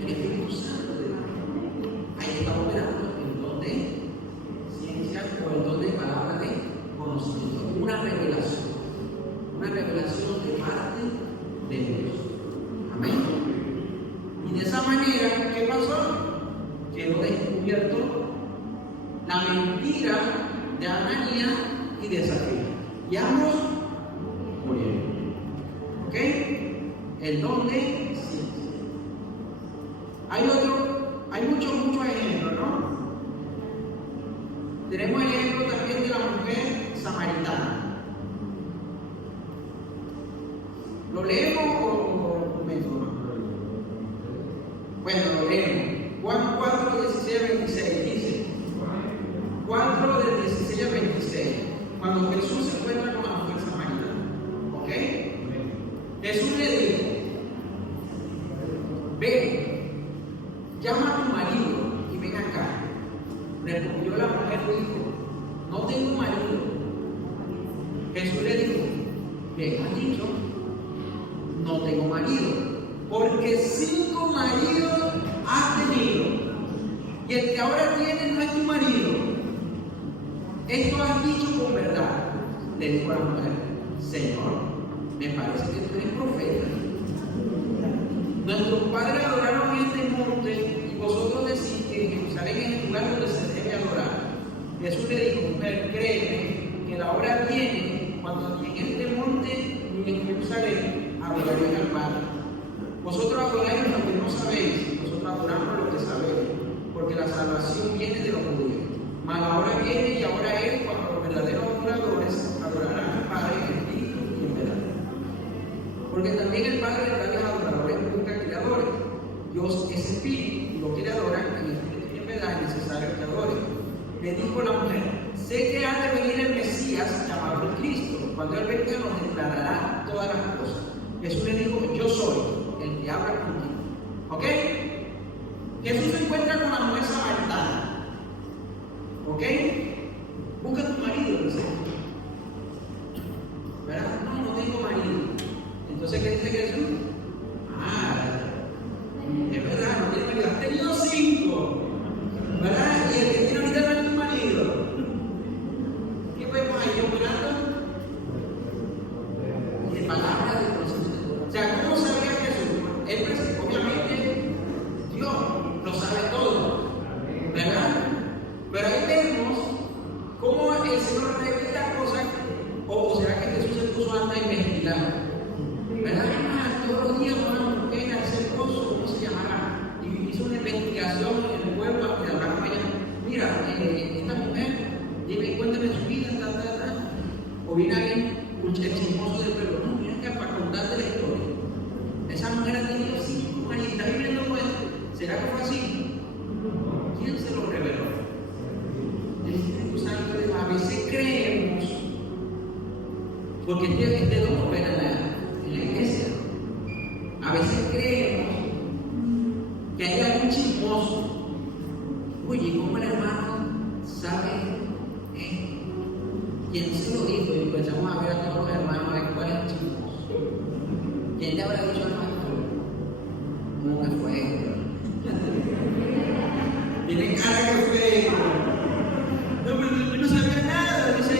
El Espíritu Santo de Dios. Ahí estaba operando el don de ciencia o el don de palabra de conocimiento. Una revelación de parte de Dios. Amén. Y de esa manera, ¿qué pasó? Quedó descubierto la mentira de Ananías y de Zafira. Y ambos murieron. ¿Ok? El don de ciencia. Hay muchos ejemplos, ¿no? Tenemos el ejemplo también de la mujer samaritana. ¿Lo leemos o mejor? Bueno, lo leemos. Juan 4, 16 a 26 dice: 4 del 16 al 26, cuando Jesús se encuentra con la mujer samaritana. ¿Ok? Jesús le dijo: ve, llama a tu marido y ven acá. Respondió la mujer y dijo, no tengo marido. Jesús le dijo, bien has dicho, no tengo marido, porque 5 maridos has tenido, y el que ahora tienes no es tu marido. Esto has dicho con verdad. Le dijo a la mujer, Señor, me parece que tú eres profeta. Nuestros padres adoraron en este monte, y vosotros decís que en Jerusalén es el lugar donde se debe adorar. Jesús le dijo, mujer, créeme que la hora viene cuando ni en este monte ni en Jerusalén adoraréis al Padre. Vosotros adoráis lo que no sabéis, nosotros adoramos lo que sabemos, porque la salvación viene de los judíos. Mas la hora viene y ahora es cuando los verdaderos adoradores adorarán al Padre en espíritu y en verdad. Porque también el Padre de tales adoradores busca creadores. Dios es espíritu y lo quiere adorar en espíritu y en verdad es necesario que adoren. Le dijo la mujer, sé que ha de venir el Mesías llamado el Cristo. Cuando Él venga nos declarará todas las cosas. Jesús le dijo, yo soy el que habla contigo. ¿Ok? Jesús se encuentra con la mujer samaritana. ¿Ok? Busca a tu marido, dice. ¿Verdad? No, no tengo marido. Entonces, ¿qué dice Jesús? Es verdad, no tiene marido. Has tenido 5. ¿Verdad? Y el que tiene ahorita no es tu marido. ¿Qué podemos ahí operando? De palabras de conocimiento. O sea, ¿cómo sabía Jesús? Él, obviamente, Dios lo sabe todo. ¿Verdad? Pero ahí vemos cómo el Señor revela cosas, o será que Jesús se puso hasta a investigar. ¿Verdad? Todos los días una mujer hace cosas, ¿cómo se llamará? Y hizo una investigación en el pueblo y hablar con ella. Mira, esta mujer, cuéntame su vida, o viene alguien, el chismoso del pueblo. No, mira que para contarte la historia. Esa mujer ha tenido 5 maridos, está viviendo con él. ¿Será que fue así? ¿Quién se lo reveló? El Espíritu Santo de Dios. A veces creemos, porque este no nos ven en la iglesia. A veces creemos que hay algún chismoso. Oye, ¿cómo el hermano sabe? ¿Quién se lo dijo? Y empezamos a ver a todos los hermanos a ver cuál es el chismoso. ¿Quién le habrá dicho al pastor? ¿Cómo que fue? Tiene cara que fue. No, pero no sabía nada, dice.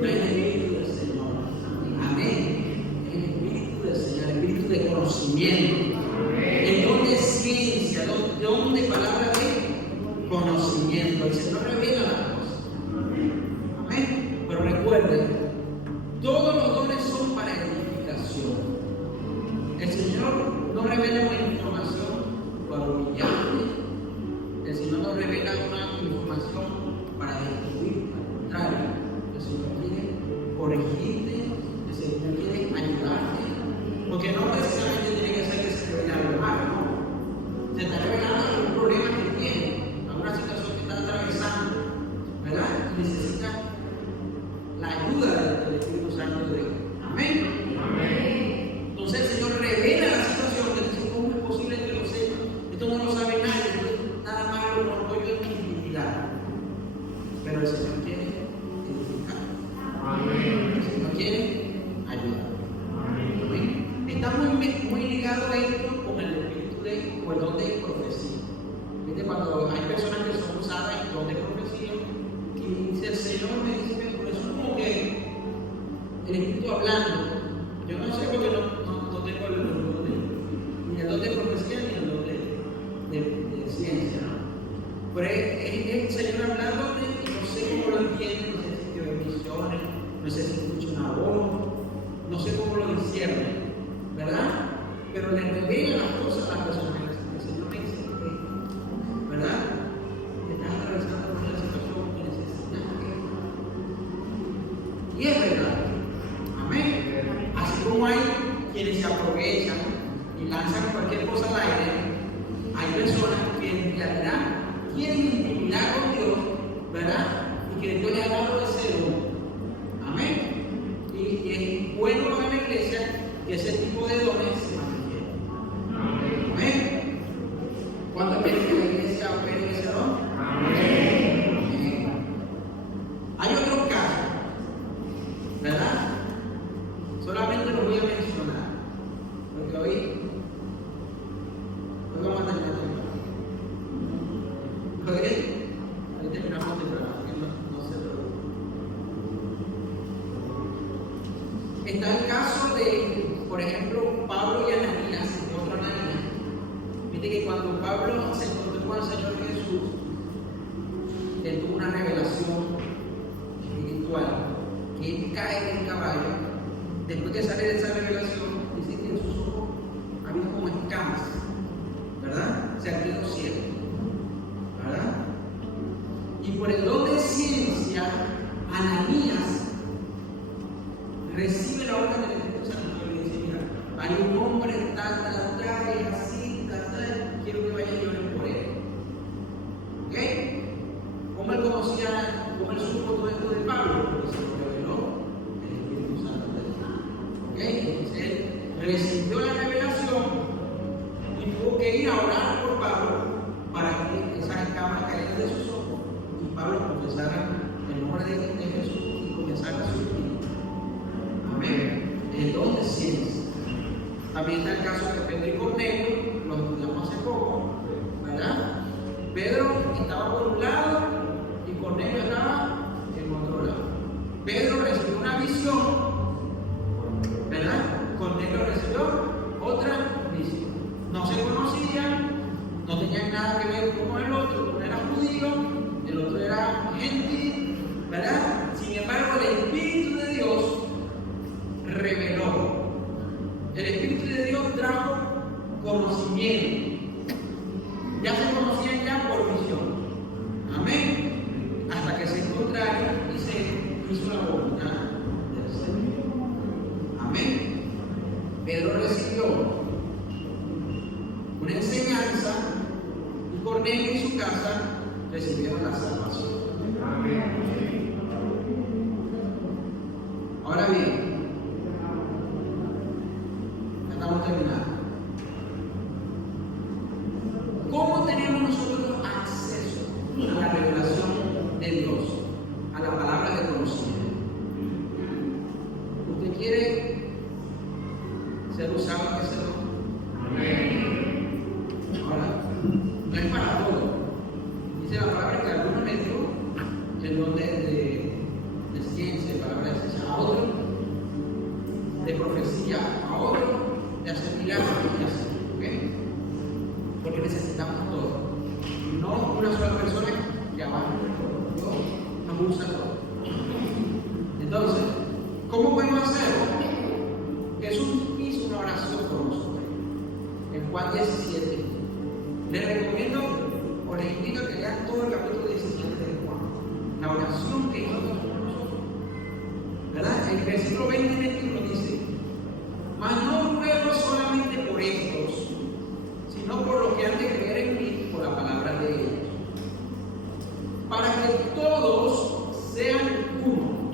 No es el Espíritu del Señor. Amén. El Espíritu del Señor, el Espíritu de conocimiento. El don de ciencia, el don de palabra de conocimiento. El Señor revela las cosas. Amén. Pero recuerden, todos los dones son para edificación. El Señor no revela una información para humillarte. El Señor nos revela una información para destruir. Al contrario, el Señor quiere corregirte, el Señor quiere ayudarte, porque no precisamente tiene que ser que se revele algo malo, no. Se está revelando algún problema que tiene, alguna situación que está atravesando, ¿verdad? Y necesita la ayuda del Espíritu Santo de Dios. Amén. Amén. Entonces el Señor revela la situación que dice, ¿cómo es posible que lo sepa? Esto no lo sabe nadie. Nada más lo orgullo de mi divinidad. Pero el Señor quiere edificar. El Señor quiere ayudar. Amén. Está muy ligado esto con el espíritu de, o el don de profecía. ¿Viste? Cuando hay personas que son usadas en don de profecía, y dice el Señor me dice, por eso es como que el espíritu hablando. Yo no sé porque no tengo el don de, ni el don de profecía ni el don de ciencia, ¿no? Pero es el Señor hablándote y no sé cómo lo entiende, no sé si te bendiciones, no sé si escucha una voz, no sé cómo lo discierne, ¿verdad? Pero le revela las cosas a las personas. El Señor me dice, ¿verdad? Estás atravesando por una situación que necesitas que. Y es verdad. Amén. Así como hay quienes se aprovechan y lanzan cualquier cosa al aire, hay personas que en realidad quieren intimidar con Dios, ¿verdad? Y que Dios le haga lo deseo. Amén. Y es bueno para la iglesia que ese tipo de dones se manifiesten. después que sale de esa revelación, dice que en sus ojos había como escamas, ¿verdad? Se ha quedado ciego, ¿verdad? Y por el don de ciencia, Ananías recibe la orden del Espíritu Santo y le dice: mira, hay un hombre tal, es así, quiero que vaya y oren por él. ¿Ok? ¿Cómo él conocía, cómo él supo todo esto de Pablo? Porque se lo reveló el Espíritu Santo de Dios. ¿Ok? Entonces él recibió la revelación y tuvo que ir a orar por Pablo para que esas escamas cayeran de sus ojos y Pablo confesara el nombre de Jesús y comenzara a sufrir. Amén. El don de ciencia. También está el caso de Pedro y Cornelio, lo estudiamos hace poco, ¿verdad? Pedro estaba por un lado y Cornelio estaba en otro lado. Pedro recibió una visión, ¿verdad? Cornelio recibió otra visión. No se conocían, no tenían nada que ver con el otro. Uno era judío, el otro era gentil, ¿verdad? Sin embargo, el Espíritu de Dios reveló. El Espíritu de Dios trajo conocimiento. Ya se conocían ya por visión. Amén. Hasta que se encontraron y se hizo la voluntad del Señor. Amén. Pedro recibió una enseñanza y Cornelio y su casa recibieron la salvación. Amén. Ahora bien, estamos terminando. ¿Cómo tenemos nosotros acceso a la revelación de Dios, a la palabra de conocimiento? ¿Usted quiere ser usado en ese don? Amén. Ahora, no es para todo. Dice la palabra que alguno le dio el don de ciencia, de palabra de ciencia, a otro de profecía, a otro de hacer milagros y así, ¿ok? Porque necesitamos todo. No una sola persona que abarque todo. Dios nos usa todo. Entonces, ¿cómo podemos hacerlo? Jesús hizo una oración por nosotros. En Juan 17. Les recomiendo o les invito a que lean todo el capítulo 17 de Juan. La oración que hizo por nosotros. ¿Verdad? El versículo 20 y 21 dice: mas no ruego solamente por estos, sino por los que han de creer en mí por la palabra de ellos, para que todos sean uno.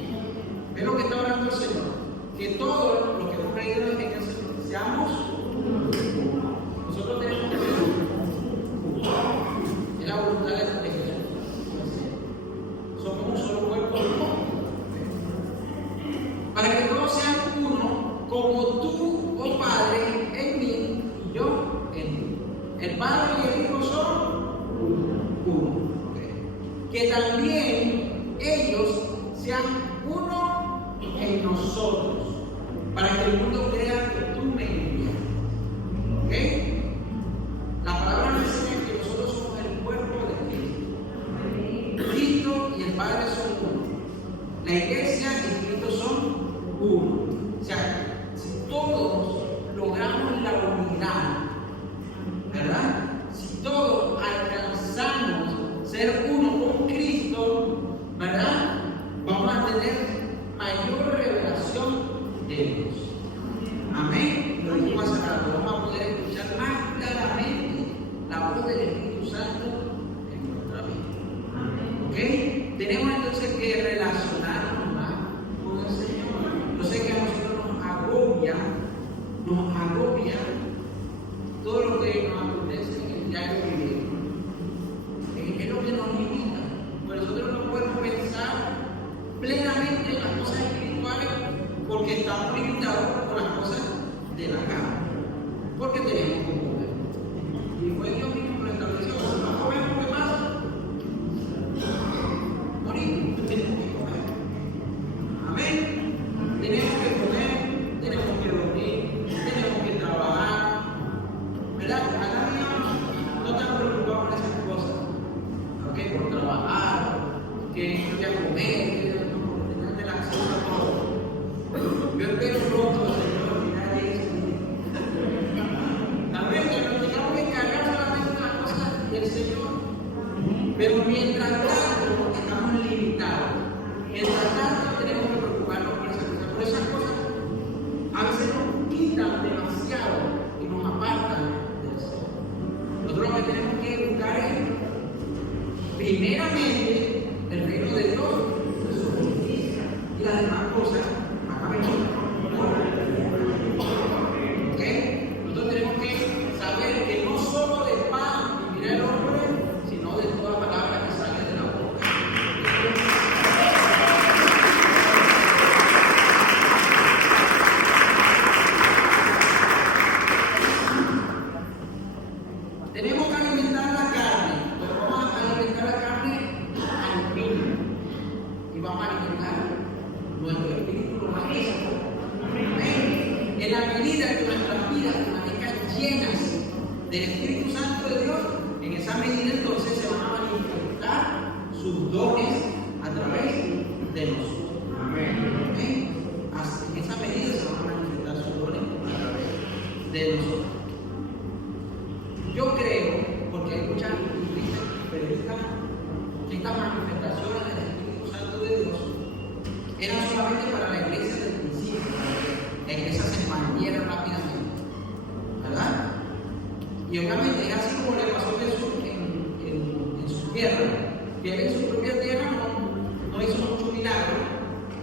¿Ves lo que está orando el Señor? Que todos los que hemos creído en el Señor seamos uno. Nosotros tenemos que ser uno. Es la voluntad de Jesús. Somos un solo cuerpo. Para que todos sean uno, como tú, oh Padre, en mí y yo en ti. El Padre y el Hijo son uno. Que también ellos sean uno en nosotros, para que el mundo crea que tú me envías. ¿Ok? La palabra nos enseña que nosotros somos el cuerpo de Cristo. Cristo y el Padre son uno. La iglesia y Cristo son uno. O sea, si todos logramos la unidad, ¿verdad? Si todos alcanzamos ser uno con Cristo, ¿verdad? Vamos a tener mayor revelación de Dios. Amén. Lo digo más acá, vamos a poder escuchar más claramente la voz del Espíritu Santo en nuestra vida. ¿Ok? Tenemos entonces que relacionarnos más primeramente el reino de Dios y su justicia, y las demás cosas van a venir. ¿Ok? Nosotros tenemos que saber que no solo de pan vivirá el hombre, sino de toda palabra que sale de la boca. Tenemos que alimentar la carne, pero vamos a alimentar la carne al mínimo. Y vamos a alimentar nuestro espíritu lo más básico. Amén. En la medida que nuestras vidas permanezcan llenas del Espíritu Santo de Dios, en esa medida entonces se van a manifestar sus dones a través de nosotros. Amén. En esa medida se van a manifestar sus dones a través de nosotros. Yo creo, porque hay muchas iglesias que predican que estas manifestaciones del Espíritu Santo de Dios eran solamente para la iglesia del principio, para que la iglesia se expandiera rápidamente, ¿verdad? Y obviamente es así como le pasó a Jesús en su tierra, que él en su propia tierra no hizo muchos milagros,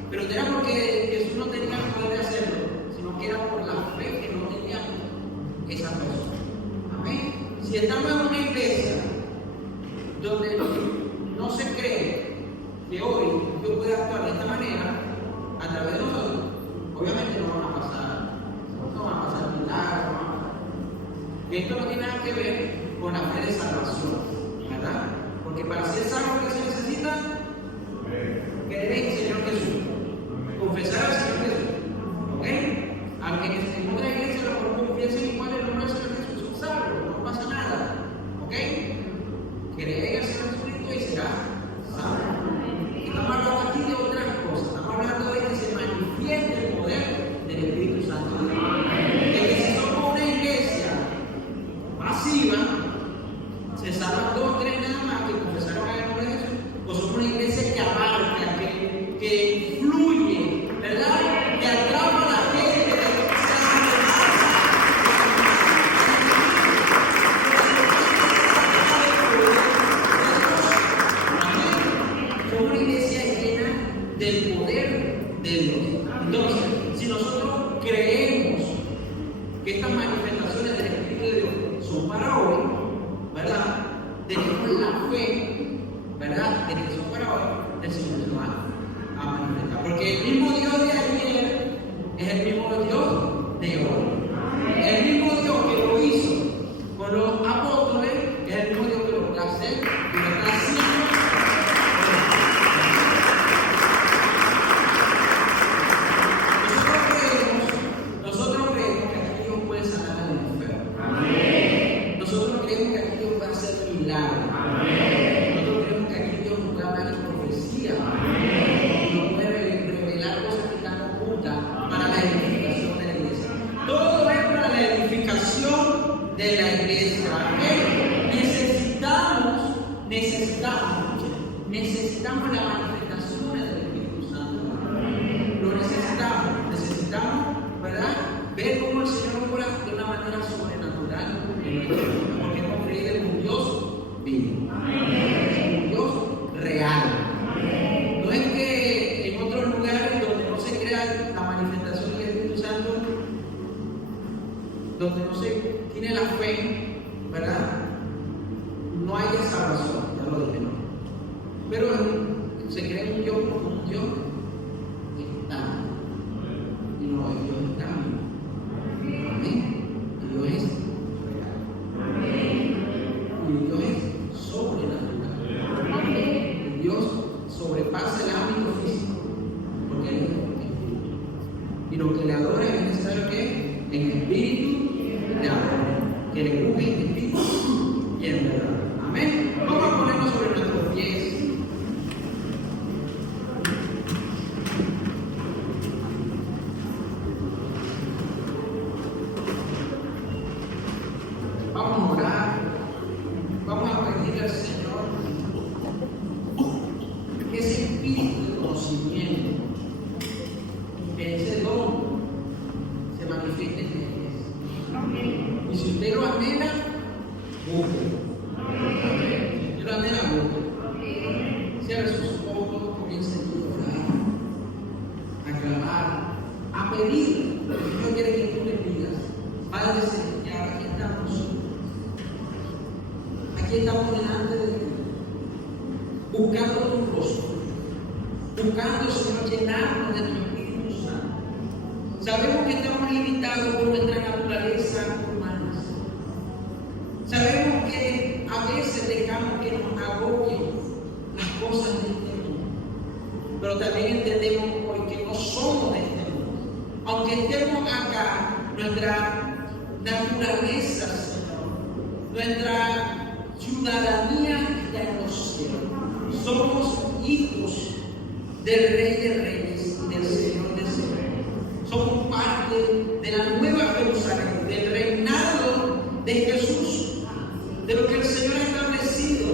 pero no era porque Jesús no tenía el poder de hacerlo, sino que era por la fe que no tenía esa persona. Amén. Si estamos en una iglesia donde no se cree que hoy Dios puede actuar de esta manera a través de nosotros, obviamente no van a pasar milagros. Y esto no tiene nada que ver con la fe de salvación, ¿verdad? Porque para ser salvo, ¿qué se necesita? Creer en el Señor Jesús, confesar al Señor Jesús, ¿ok? Aunque en otra iglesia lo confiesen igual el nombre del Señor Jesús, son salvos, no pasa nada, ¿ok? Creer en el Señor Jesucristo y será salvo. Estamos hablando aquí de otras cosas, estamos hablando de que se manifieste el poder del Espíritu Santo de Dios. De que si somos una iglesia pasiva, se salvan 2 o 3 nada más que confesaron el nombre de Jesús, o somos una iglesia que abarca, que fluye, ¿verdad? Que atrapa a la gente, que somos una iglesia llena del poder de Dios. Entonces, si nosotros creemos que estas manifestaciones del Espíritu de Dios son para hoy, ¿verdad? Tenemos la fe, ¿verdad? De que son para hoy, el Señor se va a manifestar. Porque el mismo Dios de ayer es el mismo Dios de hoy. El mismo Dios que lo hizo con los apóstoles es el mismo Dios que lo puede hacer y lo está haciendo. Nosotros creemos que aquí Dios puede sanar al enfermo. Nosotros creemos que aquí Dios puede hacer milagros. Nosotros creemos que aquí Dios puede hablar en profecía. Dios puede revelar cosas que están ocultas para la edificación de la iglesia. Todo es para la edificación de la iglesia. Necesitamos la manifestación del Espíritu Santo. Lo necesitamos, ¿verdad? Ver cómo el Señor obra de una manera sobrenatural en nuestra vida, porque hemos creído en un Dios vivo, en un Dios real. No es que en otros lugares donde no se crea la manifestación del Espíritu Santo, donde no se tiene la fe, ¿verdad? No hay salvación, ya lo dije, ¿no? Pero se cree un Dios como un Dios está. Y no, el Dios está vivo. Amén. Y Dios es real. Y Dios es sobrenatural. Y Dios sobrepasa el ámbito físico, porque Él es espíritu. Y lo que le adora es necesario que en espíritu le adore, que le busque en espíritu y en verdad. Amén. Vamos a ponernos sobre nuestros pies. Vamos a orar. Vamos a pedirle al Señor que ese espíritu de conocimiento, que ese don se manifieste en ustedes. Y si usted lo anhela, busque. Si usted lo anhela, busque. aquí estamos delante de ti, buscando tu rostro, buscando, Señor, llenarnos de tu Espíritu Santo. Sabemos que estamos limitados por nuestra naturaleza humana. Sabemos que a veces dejamos que nos agobien las cosas de este mundo, pero también entendemos hoy que no somos de este mundo. Aunque estemos acá, nuestra naturaleza, Señor, nuestra ciudadanía está en los cielos. Somos hijos del Rey de Reyes y del Señor de Señores. Somos parte de la nueva Jerusalén, del reinado de Jesús, de lo que el Señor ha establecido.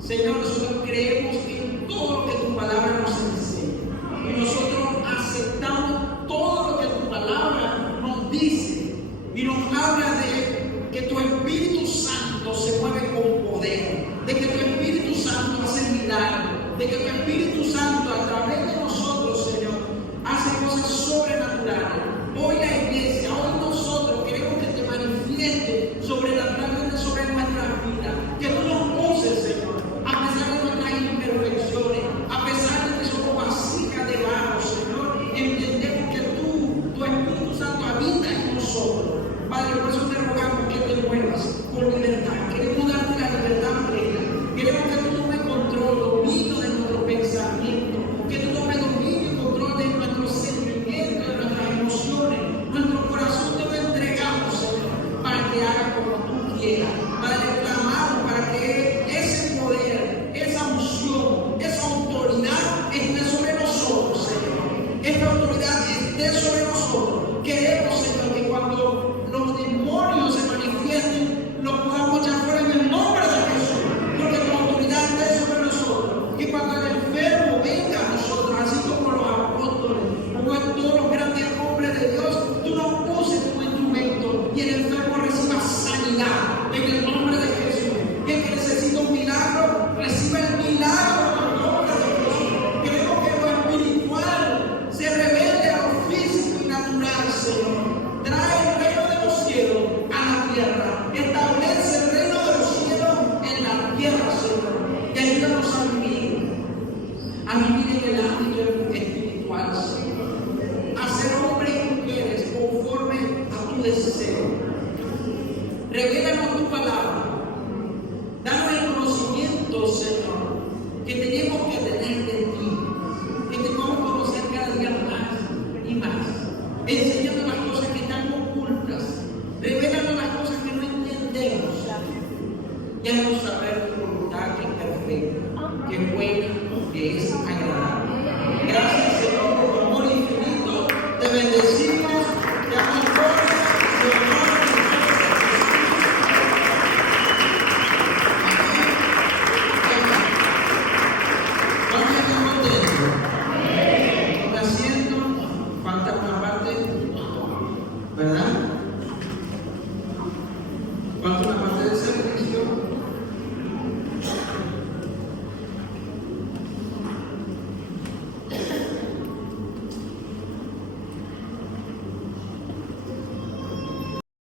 Señor, nosotros creemos en todo lo que tu palabra nos enseña. Y nosotros aceptamos todo lo que tu palabra nos dice. Y nos habla de que tu Espíritu Santo se mueve con poder. De que tu Espíritu Santo hace milagros. De que tu Espíritu Santo a través de nosotros, Señor, hace cosas sobrenaturales. Hoy la iglesia, hoy nosotros queremos que te manifieste sobrenaturalmente sobre nuestra vida. Que tú nos uses, Señor, a pesar de nuestras imperfecciones, a pesar de que somos vasijas de barro, Señor. Entendemos que tu Espíritu Santo habita en nosotros. Padre, por eso te rogamos que te muevas con libertad. Queremos darte la libertad plena. Queremos que tú tomes control, dominio de nuestro pensamiento. Que tú tomes dominio y control de nuestros sentimientos, de nuestras emociones. Nuestro corazón te lo entregamos, Señor, para que haga como tú quieras. Para reclamar, para que ese poder, esa unción, esa autoridad esté sobre nosotros, Señor. Esta autoridad esté sobre nosotros. Queremos, Señor, que cuando los demonios se manifiesten, los podamos echar fuera en el nombre de Jesús, porque tu autoridad esté sobre nosotros. Que cuando el enfermo venga a nosotros, así como los apóstoles, como todos los grandes hombres de Dios, tú nos uses como instrumento y el enfermo reciba sanidad en el nombre de Jesús. Y el que necesita un milagro, reciba el milagro en el nombre de Jesús. Queremos que lo espiritual se revele a lo físico y natural, Señor. Trae el reino de los cielos a la tierra. Establece el reino de los cielos en la tierra, Señor. Y ayúdanos a vivir en el ámbito espiritual, Señor. A ser hombres y mujeres conforme a tu deseo. Revélanos tu palabra. Danos el conocimiento, Señor, que tenemos que tener de ti. Que te podamos conocer cada día más y más. Enséñanos las cosas que están ocultas. Revélanos las cosas que no entendemos. Y haznos saber tu voluntad que es perfecta, que es buena, que es agradable. Gracias, Señor, por tu amor infinito. Te bendecimos.